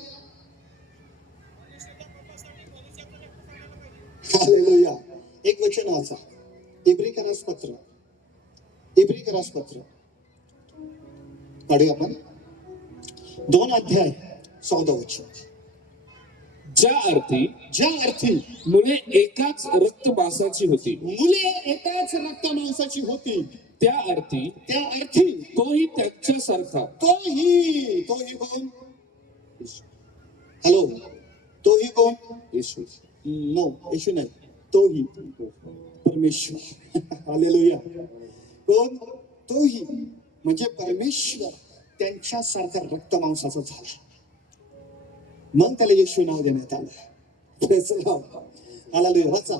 हालेलुया. एक वचन वाचा, इब्रिकरास पत्र काढूया आपण. 2:14 ज्या अर्थी मुले एकाच रक्त मांसाची होती, त्या अर्थी तोही त्यांच्यासारखा. तोही कोण? हॅलो, तोही कोण? येशू. नो, येशू नाही, तोही परमेश्वर. हालेलुया. कोण? तोही म्हणजे परमेश्वर त्यांच्यासारखा रक्त मांसाचा झाला, मग त्याला येशू नाव देण्यात आलं. हालेलुया. वाचा.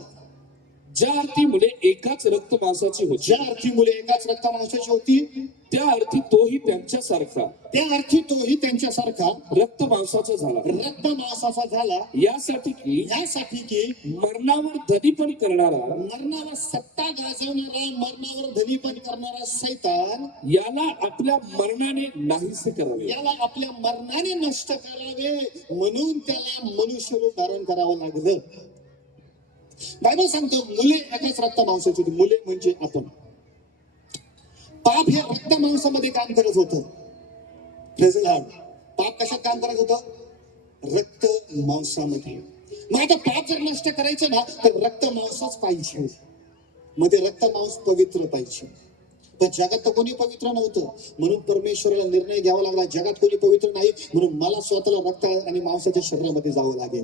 ज्या अर्थी मुले एकाच रक्त मांसाची होती, ज्या अर्थी मुले एकाच रक्त मांसाची होती, त्या अर्थी तोही त्यांच्यासारखा रक्त मांसाचा झाला, यासाठी की मरणावर धनीपण सत्ता गाजवणारा, मरणावर धनीपण करणारा सैतान याला आपल्या मरणाने नाहीसे करावे, याला आपल्या मरणाने नष्ट करावे, म्हणून त्याला मनुष्य रूप धारण करावं लागलं. बायबल सांगतो मुले एकाच रक्त मांसाची होती. मुले म्हणजे आपण. पाप हे रक्त मांसामध्ये काम करत होतं. पाप कशात काम करत होतं? रक्त मांसामध्ये. मग आता पाप जर नष्ट करायचं ना, तर रक्त मांसच पाहिजे. मग ते रक्त मांस पवित्र पाहिजे. पण जगात तर कोणी पवित्र नव्हतं, म्हणून परमेश्वराला निर्णय घ्यावा लागला, जगात कोणी पवित्र नाही, म्हणून मला स्वतःला रक्त आणि मांसाच्या शरीरामध्ये जावं लागेल,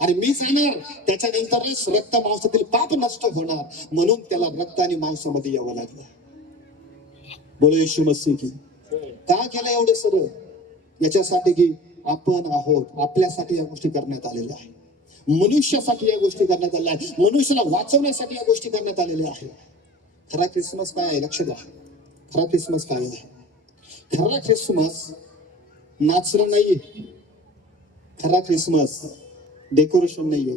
आणि मी जाणार, त्याच्यानंतरच रक्त मांसातील पाप नष्ट होणार, म्हणून त्याला रक्त आणि मांसामध्ये यावं लागलं. बोलो येशू मसीह की. का केलं एवढे सर्व? याच्यासाठी की आपण आहोत, आपल्यासाठी या गोष्टी करण्यात आलेल्या आहे, मनुष्यासाठी या गोष्टी करण्यात आलेल्या आहे, मनुष्याला वाचवण्यासाठी या गोष्टी करण्यात आलेल्या आहे. खरा ख्रिसमस काय आहे? लक्ष द्या. खरा ख्रिसमस काय आहे? खरा ख्रिसमस नाचणं नाहीये. खरा ख्रिसमस डेकोरेशन नाहीये.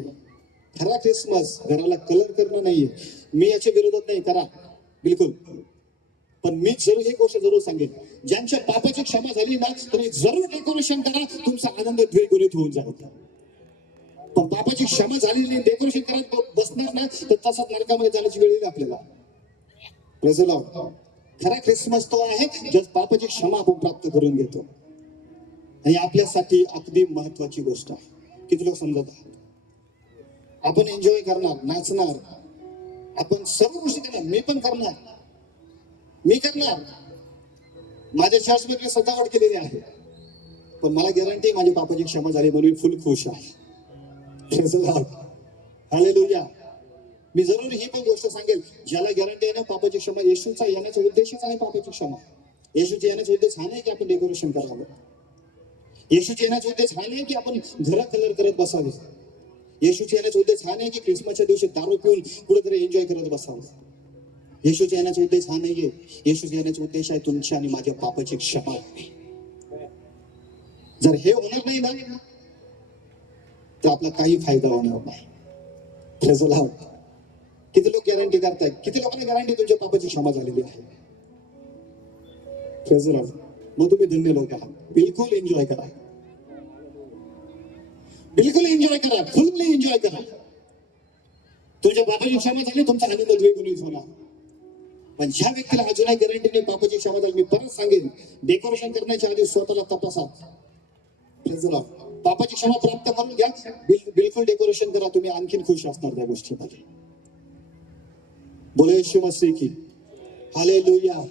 खरा ख्रिसमस घराला कलर करणं नाहीये. मी याच्या विरोधात नाही, करा बिलकुल. पण मी जरूर एक गोष्ट जरूर सांगेन, ज्यांच्या पापाची क्षमा झाली ना, तुम्ही जरूर डेकोरेशन करा, तुमचा आनंद द्विगुणित होऊन जाईल. पण पापाची क्षमा झालेली डेकोरेशन करत बसणार ना, तर तसाच नरकामध्ये जाण्याची वेळ येईल आपल्याला. Praise the Lord. खरा ख्रिसमस तो आहे ज्यात पापाची क्षमा आपण प्राप्त करून घेतो, आणि आपल्यासाठी अगदी महत्वाची गोष्ट आहे. किती लोक समजत आहात? आपण एन्जॉय करणार, नाचणार, आपण सर्व गोष्टी करणार. मी पण करणार, माझ्या चर्चमध्ये सजावट केलेली आहे, पण मला गॅरंटी माझ्या पापाची क्षमा झाली म्हणून फुल खुश आहे. हालेलुया. मी जरूर ही पण गोष्ट सांगेल, ज्याला गॅरंटी आहे ना पापाची क्षमा, येशूचा येण्याचा उद्देशच आहे पापाची क्षमा. येशूचा येण्याचा उद्देश हा नाही की आपण डेकोरेशन करावं. येशूचा येण्याचा उद्देश हा नाही की आपण घरा कलर करत बसावे. येशूचा येण्याचा उद्देश हा नाही की ख्रिसमसच्या दिवशी दारू पिऊन कुठेतरी एन्जॉय करत बसावं. येशूच्या येण्याचा उद्देश हा नाहीये. येशूच्या येण्याचा उद्देश आहे तुमच्या आणि माझ्या पापाची क्षमा. जर हे होणार नाही ना तर आपला काही फायदा होणार नाही. किती लोक गॅरंटी करतायत, किती लोकांना गॅरंटी तुमच्या पापाची क्षमा झालेली आहे. मग तुम्ही धन्य लोक आहात. बिलकुल एन्जॉय करा, बिलकुल एन्जॉय करा, फुल्ली एन्जॉय करा. तुमच्या पापाची क्षमा झाली, तुमचा आनंद द्विगुणित होणार. पण ज्या व्यक्तीला अजूनही गॅरंटी नाही पापाची क्षमा झाली, मी परत सांगेन, डेकोरेशन करण्याच्या आधी स्वतःला तपासा. पापाची क्षमा प्राप्त करून घ्या, बिलकुल डेकोरेशन करा, तुम्ही आणखीन खुश असणार त्या गोष्टीमध्ये. बोला येशू मसीह की हालेलुया.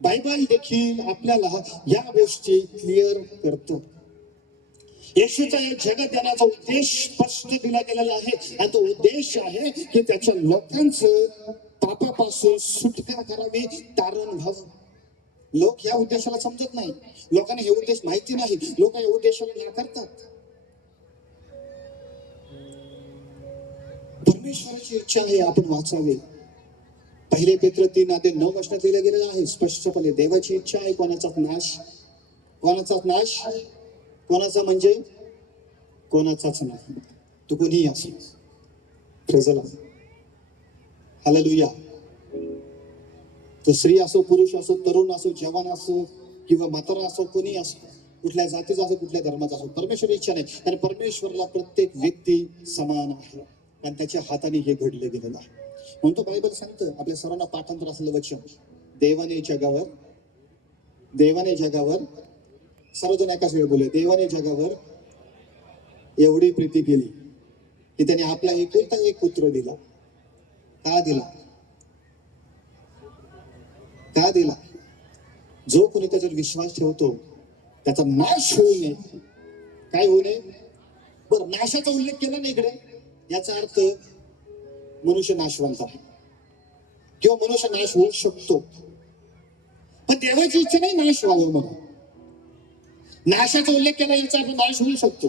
बायबल देखील आपल्याला या गोष्टी क्लिअर करतो. येशूचा या जगात येण्याचा उद्देश स्पष्ट दिला गेलेला आहे, आणि तो उद्देश आहे की त्याच्या लोकांचं पापापासून सुटका करावी, तारण व्हावं. लोक या उद्देशाला समजत नाही, लोकांना हे उद्देश माहिती नाही, लोक या उद्देशाला नाकारतात. परमेश्वराची इच्छा आहे आपण वाचावे. पहिले पेत्र 3:9 लिहिलं गेलेलं आहे स्पष्टपणे. देवाची इच्छा आहे कोणाचाच नाश, कोणाचाच नाश, कोणाचा म्हणजे कोणाचाच नाही. तू कोणीही असो. हालेलुया. तो स्त्री असो, पुरुष असो, तरुण असो, जवान असो किंवा म्हातारा असो, कोणी असो, कुठल्या जातीचा असो, कुठल्या धर्माचा असो, परमेश्वर इच्छा नाही. कारण परमेश्वरला प्रत्येक व्यक्ती समान आहे आणि त्याच्या हाताने हे घडलं गेलेलं आहे. म्हणून तो बायबल सांगतं, आपल्या सर्वांना पाठांतर असलेलं वचन, देवाने जगावर सर्वजण एकाच वेळ बोलले, देवाने जगावर एवढी प्रीती केली की त्याने आपला एकुलता एक पुत्र दिला. का दिला? का दिला? जो कोणी त्याच्यावर विश्वास ठेवतो त्याचा नाश होऊ नये. काय होऊ नये? बरं, नाशाचा उल्लेख केला नाही इकडे, याचा अर्थ मनुष्य नाशवंत आहे किंवा मनुष्य नाश होऊ शकतो, पण देवाची इच्छा नाही नाश व्हावं म्हणून. नाशाचा उल्लेख केला याचा अर्थ नाश होऊ शकतो.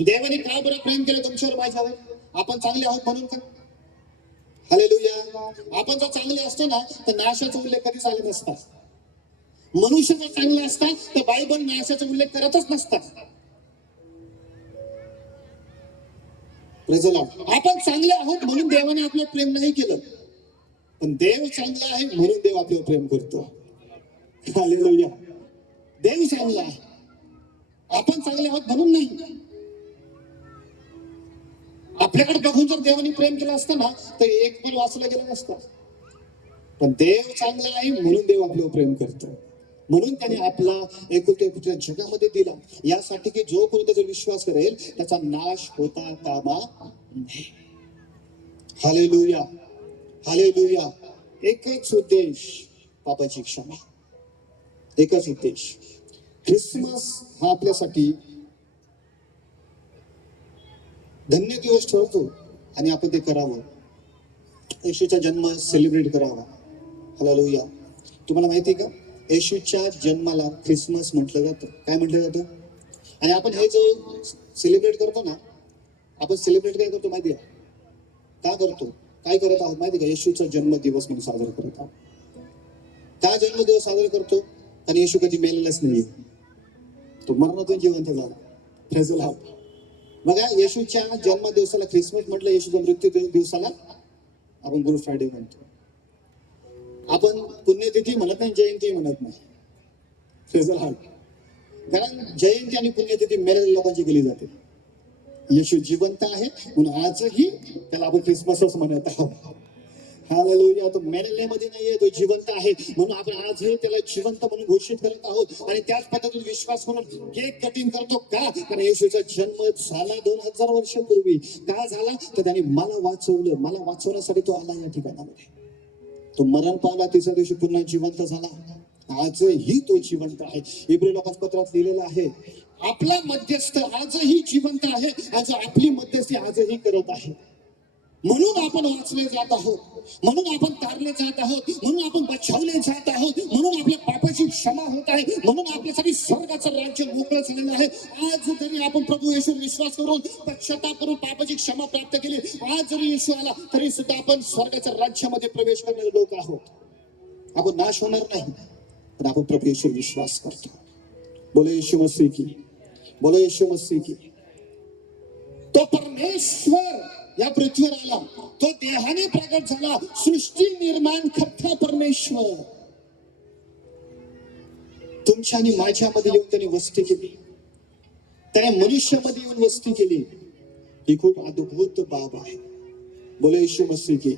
देवाने का बरं प्रेम केलं तुमच्यावर, माझ्यावर? आपण चांगले आहोत म्हणून का? हालेलुया. आपण जर चांगले असतो ना तर नाशाचा उल्लेख कधीच आला नसता. मनुष्य जर चांगला असता तर बायबल नाशाचा उल्लेख करतच नसता. आपण चांगले आहोत म्हणून देवाने आपलं प्रेम नाही केलं, पण देव चांगला आहे म्हणून देव आपल्यावर प्रेम करतो. हालेलुया. देव चांगला आहे, आपण चांगले आहोत म्हणून नाही. आपल्याकडे बघून जर देवाने प्रेम केलं असतं ना तर एक पण वाचला गेला नसता. पण देव चांगला आहे म्हणून देव आपल्यावर प्रेम करतो. म्हणून त्याने आपला एकुलता एक पुत्र जगामध्ये दिला, यासाठी की जो कोणी त्याचा विश्वास करेल त्याचा नाश होता कामा नये. हालेलुया. हालेलुया. एकच उद्देश, पापाची क्षमा. एकच उद्देश. ख्रिसमस हा आपल्यासाठी धन्य दिवस ठरतो आणि आपण ते करावं. येशूचा जन्म सेलिब्रेट करावा. हालेलुया. तुम्हाला माहिती आहे का, येशूच्या जन्माला ख्रिसमस म्हटलं जातं. काय म्हटलं जातं? आणि आपण हे जो सेलिब्रेट करतो ना, आपण सेलिब्रेट काय करतो माहिती आहे का? करतो काय करत आहोत माहिती का? येशूचा जन्मदिवस म्हणून साजरा करत आहोत. का जन्मदिवस साजरा करतो? कारण येशू कधी मेलेलाच नाहीये, तो मरणातून जिवंत झाला. प्रेझल हा. बघा, येशूच्या जन्मदिवसाला ख्रिसमस म्हटलं, येशूच्या मृत्यू दिवसाला आपण गुड फ्रायडे म्हणतो. आपण पुण्यतिथी म्हणत नाही, जयंती म्हणत नाही. प्रेझल हा. कारण जयंती आणि पुण्यतिथी मेलेल्या लोकांची केली जाते. येशू जिवंत आहे म्हणून आजही त्याला आपण ख्रिसमसच म्हणत आहोत. हालेलुया. तो मेलेल्यामध्ये नाहीये, तो जिवंत आहे म्हणून आपण आजही त्याला जिवंत म्हणून घोषित करत आहोत. आणि त्याच पद्धतीने विश्वास म्हणून केक कटिंग करतो. का? कारण येशूचा जन्म झाला 2000 वर्षापूर्वी. का झाला? तर त्याने मला वाचवलं. मला वाचवण्यासाठी तो आला या ठिकाणामध्ये. तो मरण पावला, तिसऱ्या दिवशी पुन्हा जिवंत झाला. आजही तो जिवंत आहे. इब्री लोकांपत्रात लिहिलेलं आहे, आपला मध्यस्थ आजही जिवंत आहे, आज आपली मध्यस्थी आजही करत आहे. म्हणून आपण वाचले जात आहोत, म्हणून आपण तारले जात आहोत, म्हणून आपण बचावले जात आहोत, म्हणून आपल्या पापाची क्षमा होत आहे, म्हणून आपल्यासाठी स्वर्गाचं राज्य मोकळं झालेलं आहे. आज जरी आपण प्रभू येशूवर विश्वास करून पश्चाताप करून पापाची क्षमा प्राप्त केली, आज जरी येशू आला तरी सुद्धा आपण स्वर्गाच्या राज्यामध्ये प्रवेश करणारे लोक आहोत. आपण नाश होणार नाही, पण आपण प्रभू येशूवर विश्वास करतो. बोलो येशू मसीह की, बोलो येशू मसीह की. तो परमेश्वर या पृथ्वीवर आला, तो देहाने प्रगट झाला, सृष्टी निर्माण करता परमेश्वर तुमच्या आणि माझ्यामध्ये येऊन त्याने वस्ती केली, त्याने मनुष्यामध्ये येऊन वस्ती केली. ही खूप अद्भुत बाब आहे. बोलो येशू मसीह की,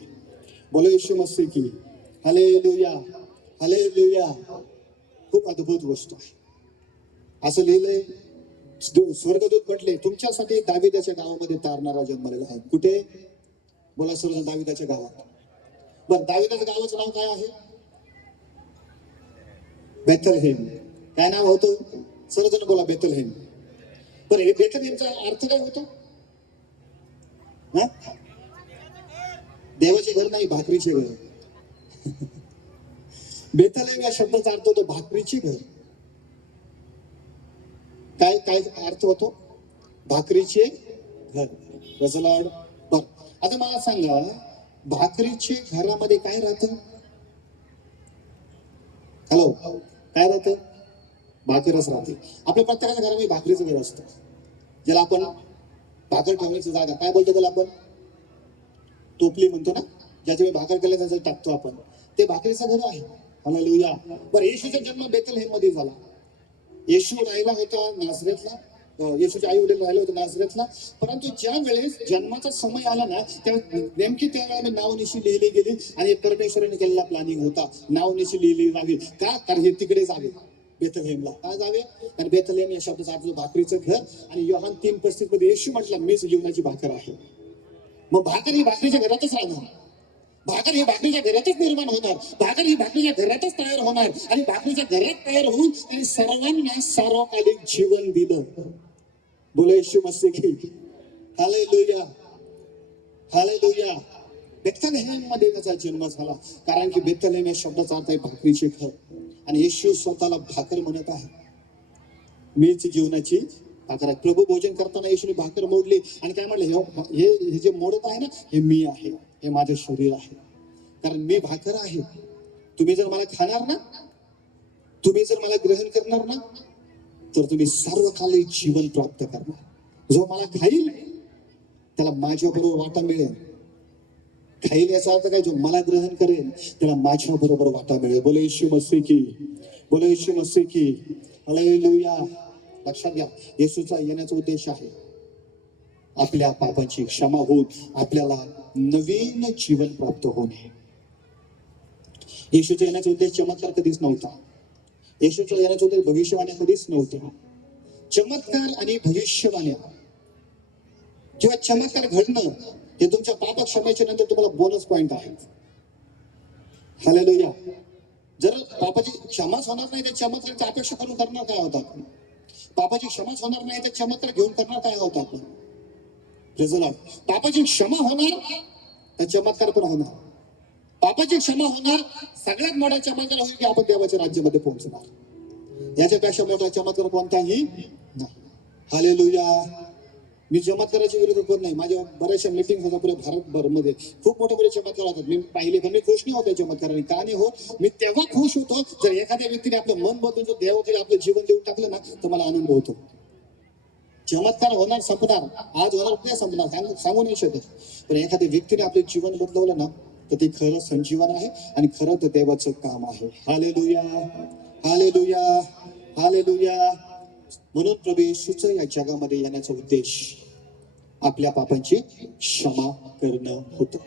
बोलो येशू मसीह की. Hallelujah, hallelujah. खूप अद्भुत गोष्ट आहे. असं लिहिलंय, स्वर्गदूत म्हटले तुमच्यासाठी दाविदाच्या गावामध्ये तारणारा जन्मलेला आहे. कुठे? बोला सर्व, दाविदाच्या गावात. बर, दाविदाच्या गावाचं नाव काय आहे? बेथलहेम. काय नाव होतं? सर्वजण बोला, बेथलहेम. बरं, हे बेथलहेमचा अर्थ काय होतो? देवाचे घर नाही, भाकरीचे घर. बेथलहेम या शब्दाचा अर्थ होतो भाकरीचे घर. काय काय अर्थ होतो? भाकरीचे घर. रजलाड. बर, आता मला सांगा, भाकरीचे घरामध्ये काय राहतं? हॅलो, काय राहतं? भाकरच राहते. आपल्या प्रत्येकाच्या घरामध्ये भाकरीचं घर असतं, ज्याला आपण भाकर ठेवण्याची जागा काय बोलतो? त्याला आपण टोपली म्हणतो ना, ज्याच्यावर भाकर केल्या त्याचं टाकतो आपण, ते भाकरीचं घर आहे. हालेलुया. बरं, येशूचा जन्म बेथलहेम मध्ये झाला. येशू राहिला होता नाझरेथला, येशूचे आई वडील राहिले होते नाझरेथला. परंतु ज्या वेळेस जन्माचा समय आला ना, त्या नेमकी त्यावेळेला नावनिशी लिहिली गेली आणि परमेश्वराने केलेला प्लॅनिंग होता, नावनिशी लिहिली जावी. का? कारण हे तिकडे जावे, बेथलहेमला. काय जावे? कारण बेथलहेम या शब्दाचा अर्थ भाकरीचं घर. आणि योहान 3:35 मध्ये येशू म्हटला, मीच जीवनाची भाकर आहे. मग भाकर ही भाकरीच्या घरातच राहणार, भाकर ही भाकरीच्या घरातच निर्माण होणार, भाकर ही भाकरीच्या घरातच तयार होणार, आणि भाकरीच्या घरात तयार होऊन आणि सर्वांना सार्वकालिक जीवन दिलं. बोला येशू मसीह की. Hallelujah, hallelujah. बेथलहेम मध्ये त्याचा जन्म झाला, कारण की बेथलहेम या शब्दाचा अर्थ आहे भाकरीचे घर. आणि येशू स्वतःला भाकर म्हणत आहे, मीच जीवनाची भाकर आहे. प्रभू भोजन करताना येशूने भाकर मोडली आणि काय म्हणलं? हे जे मोडत आहे ना, हे मी आहे, हे माझं शरीर आहे. कारण मी भाकर आहे. तुम्ही जर मला खाणार ना, तुम्ही जर मला ग्रहण करणार ना, तर तुम्ही सर्वकालिक जीवन प्राप्त करणार. जो मला खाईल त्याला माझ्या बरोबर वाटा मिळेल. खाईल याचा अर्थ काय? जो मला ग्रहण करेल त्याला माझ्या बरोबर वाटा मिळेल. बोले येशू मसीह की, बोले येशू मसीह की. हालेलुया. लक्षात घ्या, येशूचा येण्याचा उद्देश आहे आपल्या पापांची क्षमा होऊन आपल्याला नवीन जीवन प्राप्त होणे. येशूच्या येण्याचा उद्देश चमत्कार कधीच नव्हता. येशूच्या येण्याचा उद्देश भविष्यवाण्या कधीच नव्हत्या. चमत्कार आणि भविष्यवाण्या किंवा चमत्कार घडणं हे तुमच्या पाप क्षमेच्या नंतर तुम्हाला बोनस पॉइंट आहेत. हालेलुया. जर पापाची क्षमाच होणार नाही तर चमत्काराची अपेक्षा करून करणार काय होता? पापाची क्षमाच होणार नाही तर चमत्कार घेऊन करणार काय होता? पापाची क्षमा होणार तर चमत्कार पण होणार. पापाची क्षमा होणार, सगळ्यात मोठा चमत्कार होईल की आपण देवाच्या राज्यामध्ये पोहोचणार. याच्यापेक्षा मोठा चमत्कार कोणताही नाही. हालेलुया. मी चमत्काराच्या विरोधात पण नाही. माझ्या बऱ्याचशा मीटिंग होत्या पुऱ्या भारतभरमध्ये, खूप मोठे मोठे चमत्कार होतात. मी पाहिले, पण मी खुश नाही होतो चमत्काराने. का नाही हो? मी तेव्हा खुश होतो जर एखाद्या व्यक्तीने आपलं मन बदलून जर देवाकडे आपलं जीवन देऊन टाकलं ना, तर मला आनंद होतो. चमत्कार होणार, संपणार, आज होणार, नाही संपणार, सांगू नाही शकत. पण एखाद्या व्यक्तीने आपलं जीवन बदलवलं ना, तर ते खरं संजीवन आहे आणि खरं तर देवाचं काम आहे. Hallelujah, hallelujah, hallelujah. म्हणून प्रभू येशूचं या जगामध्ये येण्याचा उद्देश आपल्या पापांची क्षमा करणं होतं.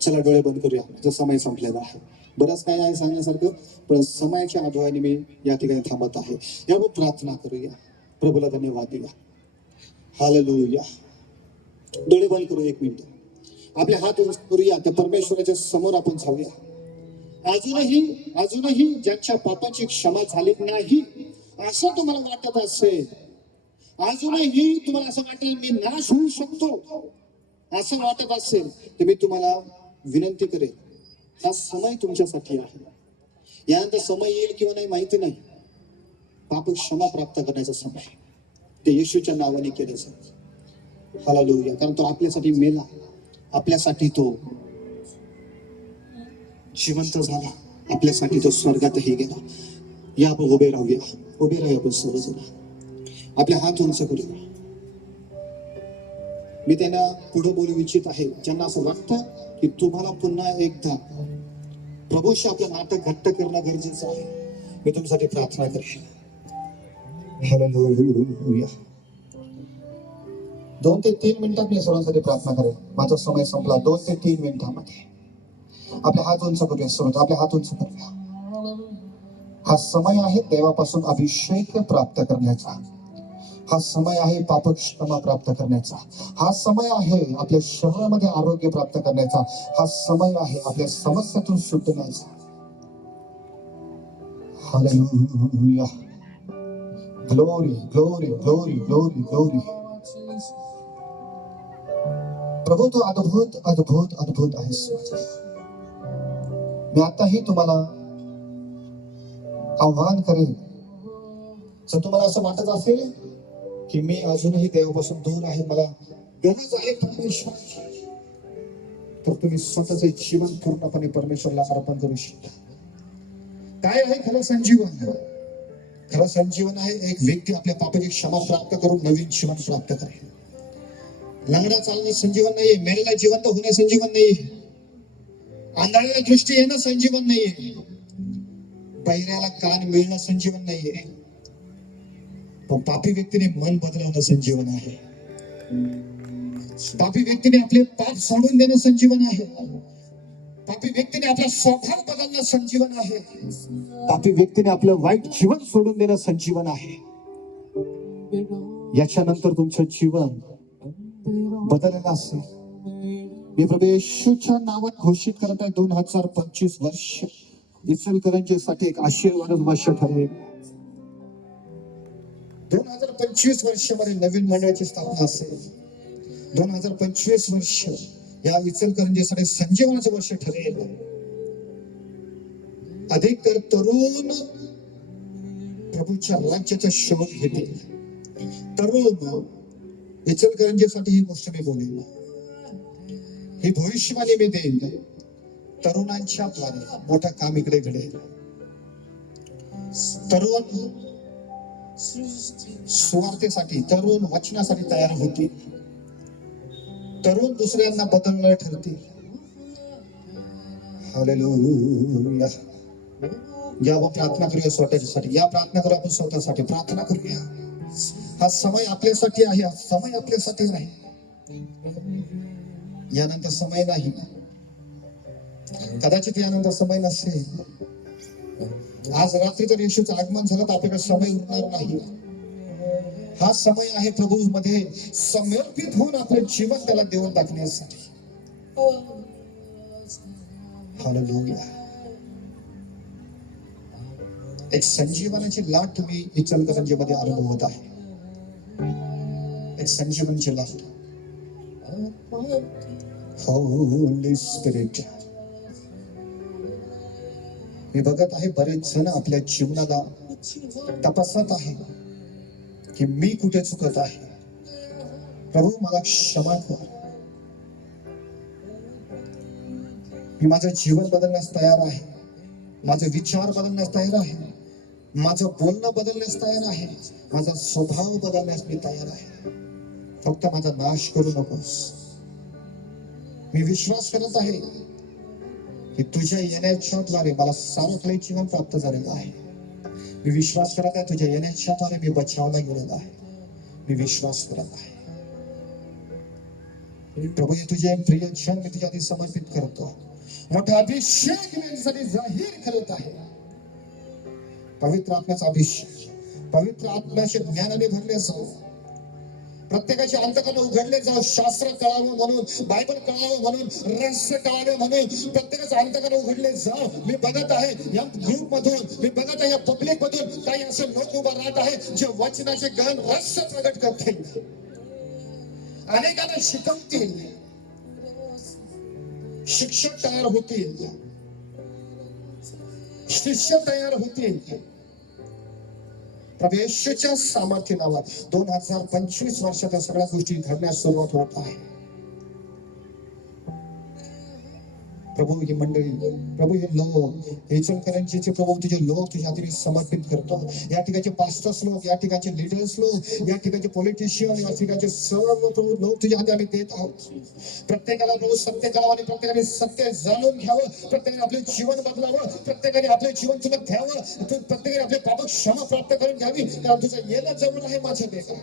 चला डोळे बंद करूया, जो समय संपलेला आहे. बरंच काय आहे सांगण्यासारखं, पण समयाच्या अभावाने मी या ठिकाणी थांबत आहे. यावर प्रार्थना करूया, प्रभूला धन्यवाद देऊया. हालेलुया. डोळे बंद करू 1 मिनिट. आपले हात करूया, त्या परमेश्वराच्या समोर आपण जाऊया. अजूनही ज्यांच्या पापाची क्षमा झाली नाही असं तुम्हाला वाटत असेल, अजूनही तुम्हाला असं वाटेल मी नाश होऊ शकतो असं वाटत असेल, तर मी तुम्हाला विनंती करेन, हा समय तुमच्यासाठी आहे. यानंतर समय येईल किंवा नाही माहिती नाही, पाप क्षमा प्राप्त करण्याचा समय ते येशूच्या नावाने केलं जाईल. हालेलुया. कारण तो आपल्यासाठी मेला, आपल्यासाठी तो जिवंत झाला, आपल्यासाठी तो स्वर्गातही गेला. या आपण उभे राहूया आपण सर्वजण आपले हात उंच करूया. मी त्यांना पुढे बोलू इच्छित आहे ज्यांना असं वाटतं की तुम्हाला पुन्हा एकदा प्रभूशी आपलं नातं घट्ट करणं गरजेचं आहे. मी तुमच्यासाठी प्रार्थना करेन. हालेलुया. 2 ते 3 मिनिटात मी सर्वांसाठी प्रार्थना करेन. माझा समय संपला. 2 ते 3 मिनिटांमध्ये आपले हात उंच करूया. सर्व आपले हात उंच करूया. हा समय आहे देवापासून अभिषेक प्राप्त करण्याचा. हा समय आहे पाप क्षमा प्राप्त करण्याचा. हा समय आहे आपल्या शरीरामध्ये आरोग्य प्राप्त करण्याचा. हा समय आहे आपल्या समस्यातून सुटण्याचा. Hallelujah. Glory glory glory glory glory. प्रभू तू अद्भुत अद्भुत अद्भुत आहेस. मी आताही तुम्हाला आव्हान करेन, जर तुम्हाला असं वाटत असेल की मी अजूनही देवापासून दूर आहे, मला गरज आहे परमेश्वराची, तर तुम्ही स्वतःचे जीवन पूर्णपणे परमेश्वराला अर्पण करू शकता. काय आहे खरं संजीवन? खरं संजीवन आहे एक व्यक्ती आपल्या पापाची क्षमा प्राप्त करून नवीन जीवन प्राप्त करेल. लंगडा चालणं संजीवन नाहीये, मेलेला जिवंत होणे संजीवन नाहीये, आंधळ्याला दृष्टी येणं संजीवन नाहीये, बहिऱ्याला कान मिळणं संजीवन नाहीये, पण पापी व्यक्तीने मन बदलवणं संजीवन आहे. पापी व्यक्तीने आपले पाप सोडून देणं संजीवन आहे. पापी व्यक्तीने आपला स्वभाव बदलणं संजीवन आहे. पापी व्यक्तीने आपलं वाईट जीवन सोडून देणं संजीवन आहे. याच्यानंतर तुमचं जीवन बदललेलं असेल. मी प्रभू येशूच्या नावात घोषित करत आहे 2025 वर्ष इचलकरंजीसाठी एक आशीर्वाद वर्ष ठरेल. 2025 वर्षामध्ये नवीन मंडळाची स्थापना असेल. 2025 वर्ष या इचलकरंजीसाठी संजीवनाचं वर्ष ठरेल. अधिकतर तरुण प्रभूच्या राज्याचा शोध घेतील. तरुण इचलकरंजीसाठी ही गोष्ट मी बोलेन, ही भविष्यवाणी मी देईन. तरुणांच्या द्वारे मोठं काम इकडे घडेल. तरुण सुवार्तेसाठी, तरुण वचनासाठी तयार होतील. तरुण दुसऱ्यांना बदलणारे ठरतील. हालेलुया. या प्रार्थना करूया स्वतःसाठी. या प्रार्थना करू आपण स्वतःसाठी. प्रार्थना करूया. हा समय आपल्यासाठी आहे. हा समय आपल्यासाठी नाही. यानंतर समय नाही. कदाचित यानंतर समय नसेल. आज रात्री जर येशूचं आगमन झालं तर आपल्याकडे समय उरणार नाही. हा समय आहे प्रभू मध्ये समर्पित होऊन आपलं जीवन त्याला देऊन टाकण्यासाठी. हालेलुया. एक संजीवनाची लाट तुम्ही इचलकरंजीमध्ये अनुभवत आहे. एक संजीवनाची लाट. Holy spirit. मी बघत आहे बरेच जण आपल्या जीवनाला तपासत आहे की मी कुठे चुकत आहे. प्रभू मला क्षमा कर. मी माझं जीवन बदलण्यास तयार आहे. माझे विचार बदलण्यास तयार आहे. माझं बोलणं बदलण्यास तयार आहे. माझा स्वभाव बदलण्यास मी तयार आहे. फक्त माझा नाश करू नकोस. मी विश्वास करत आहे की तुझ्या येण्याच्या द्वारे मला सारं काही जीवन प्राप्त झालेलं आहे. मी विश्वास करत आहे तुझ्या येण्याच्या द्वारे मी बचावला गेलेला आहे. मी विश्वास करत आहे. प्रभू हे तुझे प्रिय जन मी तुझ्या आधी समर्पित करतो. मोठा अभिषेक मी यांच्यासाठी जाहीर करत आहे. पवित्र आत्म्याचा अभिषेक, पवित्र आत्म्याच्या ज्ञानाने भरले जाऊ. प्रत्येकाचे अंतकरण उघडले जाव, शास्त्र कळावं म्हणून, बायबल कळावं म्हणून, रहस्य कळावे म्हणून प्रत्येकाचं अंतकरण उघडले जाव. मी बघत आहे या ग्रुप मधून, मी बघत आहे या पब्लिक मधून काही असे लोक उभा राहत आहे जे वचनाचे गहन रहस्य प्रगट करतील, अनेकांना शिकवतील, शिक्षक तयार होतील, शिष्य तयार होतील. प्रभू येशूच्या सामर्थ्य नावात 2025 वर्षात सगळ्या गोष्टी घडण्यास सुरुवात होत आहे. प्रभू ही मंडळी, प्रभू हे लोक, हे इचलकरंजीचे प्रभू तुझे लोक तुझ्या हाती समर्पित करतो. या ठिकाणचे पास्टर्स लोक, या ठिकाणचे लिडर्स लोक, या ठिकाणचे पॉलिटिशियन, या ठिकाणचे सर्व प्रभू लोक तुझ्या हाती आम्ही देत आहोत. प्रत्येकाला प्रभू सत्य कळावं आणि प्रत्येकाने सत्य जाणून घ्यावं, प्रत्येकाने आपले जीवन बदलावं, प्रत्येकाने आपले जीवन तुला द्यावं, प्रत्येकाने आपले पाप क्षमा प्राप्त करून घ्यावी. कारण तुझं येणं जवळ आहे माझ्या देवा.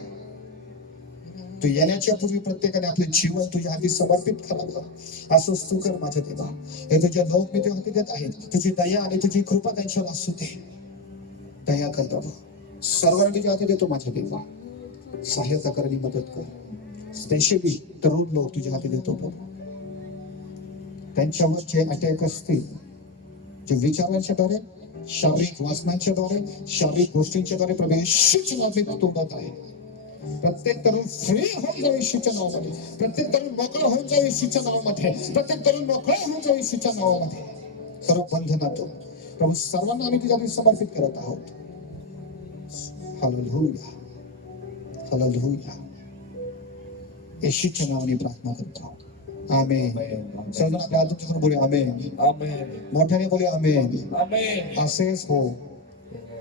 तू येण्याच्या पूर्वी प्रत्येकाने आपले जीवन तुझ्या हाती समर्पित करावं. असंच तू कर माझ्या देवा. हे तुझे लोक मी तुझ्या हाती देत आहेत. तुझी दया आणि तुझी कृपा त्यांच्यावर असू दे. दया कर प्रभू. सर्वांना तुझ्या हाती देतो माझ्या देवा. सहायता कर आणि मदत कर. स्पेशली तरुण लोक तुझ्या हाती देतो प्रभू. त्यांच्यावर जे अटॅक असतील, जे विचारांच्या द्वारे, शारीरिक वासनांच्या द्वारे, शारीरिक गोष्टींच्या द्वारे प्रभू येशूच्या नावात तोडत आहे. प्रत्येक तरुण फ्री होऊन जाऊ येशूच्या नावामध्ये. प्रत्येक तरुण मोकळा होऊन जाऊ येशूच्या नावामध्ये. प्रत्येक तरुण मोकळा होऊन जाऊ येशूच्या नावामध्ये. सर्व बंधनातून प्रभू सर्वांना आम्ही तुझ्या समर्पित करत आहोत. Hallelujah, hallelujah. येशूच्या नावाने प्रार्थना करतो. आमेन. सर्वांना आपल्या हातून बोलूया आमेन. आमेन. मोठ्याने बोलूया आमेन. आमेन. असेच हो.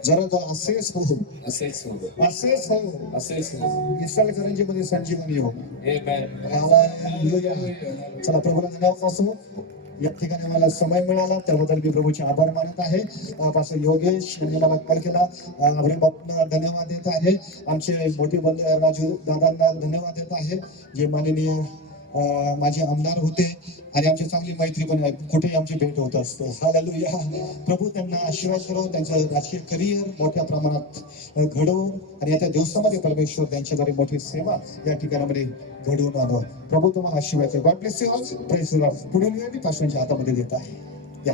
जरा तो असेच हो. असेच हो. असेच हो. असेच हो. इचलकरंजीमध्ये संजीवनी हो. आमेन. हालेलुया. चला प्रभूला धन्यवाद असो. या ठिकाणी मला समय मिळाला त्याबद्दल मी प्रभूचे आभार मानत आहे. पास्टर योगेश यांनी मला कॉल केला. अभिनव बापूंना धन्यवाद देत आहे. आमचे मोठे बंधू राजू दादांना धन्यवाद देत आहे, जे माननीय माझे आमदार होते आणि आमची चांगली मैत्री पण आहे. कुठेही आमची भेट होत असते. हालेलुया. प्रभू त्यांना आशीर्वाद करो. त्यांचं राजकीय करिअर मोठ्या प्रमाणात घडवून आणि येत्या दिवसामध्ये परमेश्वर त्यांच्याद्वारे मोठी सेवा या ठिकाणामध्ये घडवून आणो. प्रभू तुम्हाला आशीर्वाद करो. God bless you all. Praise the Lord. पुढील वेळ मी पास्टरांच्या हातामध्ये देत आहे.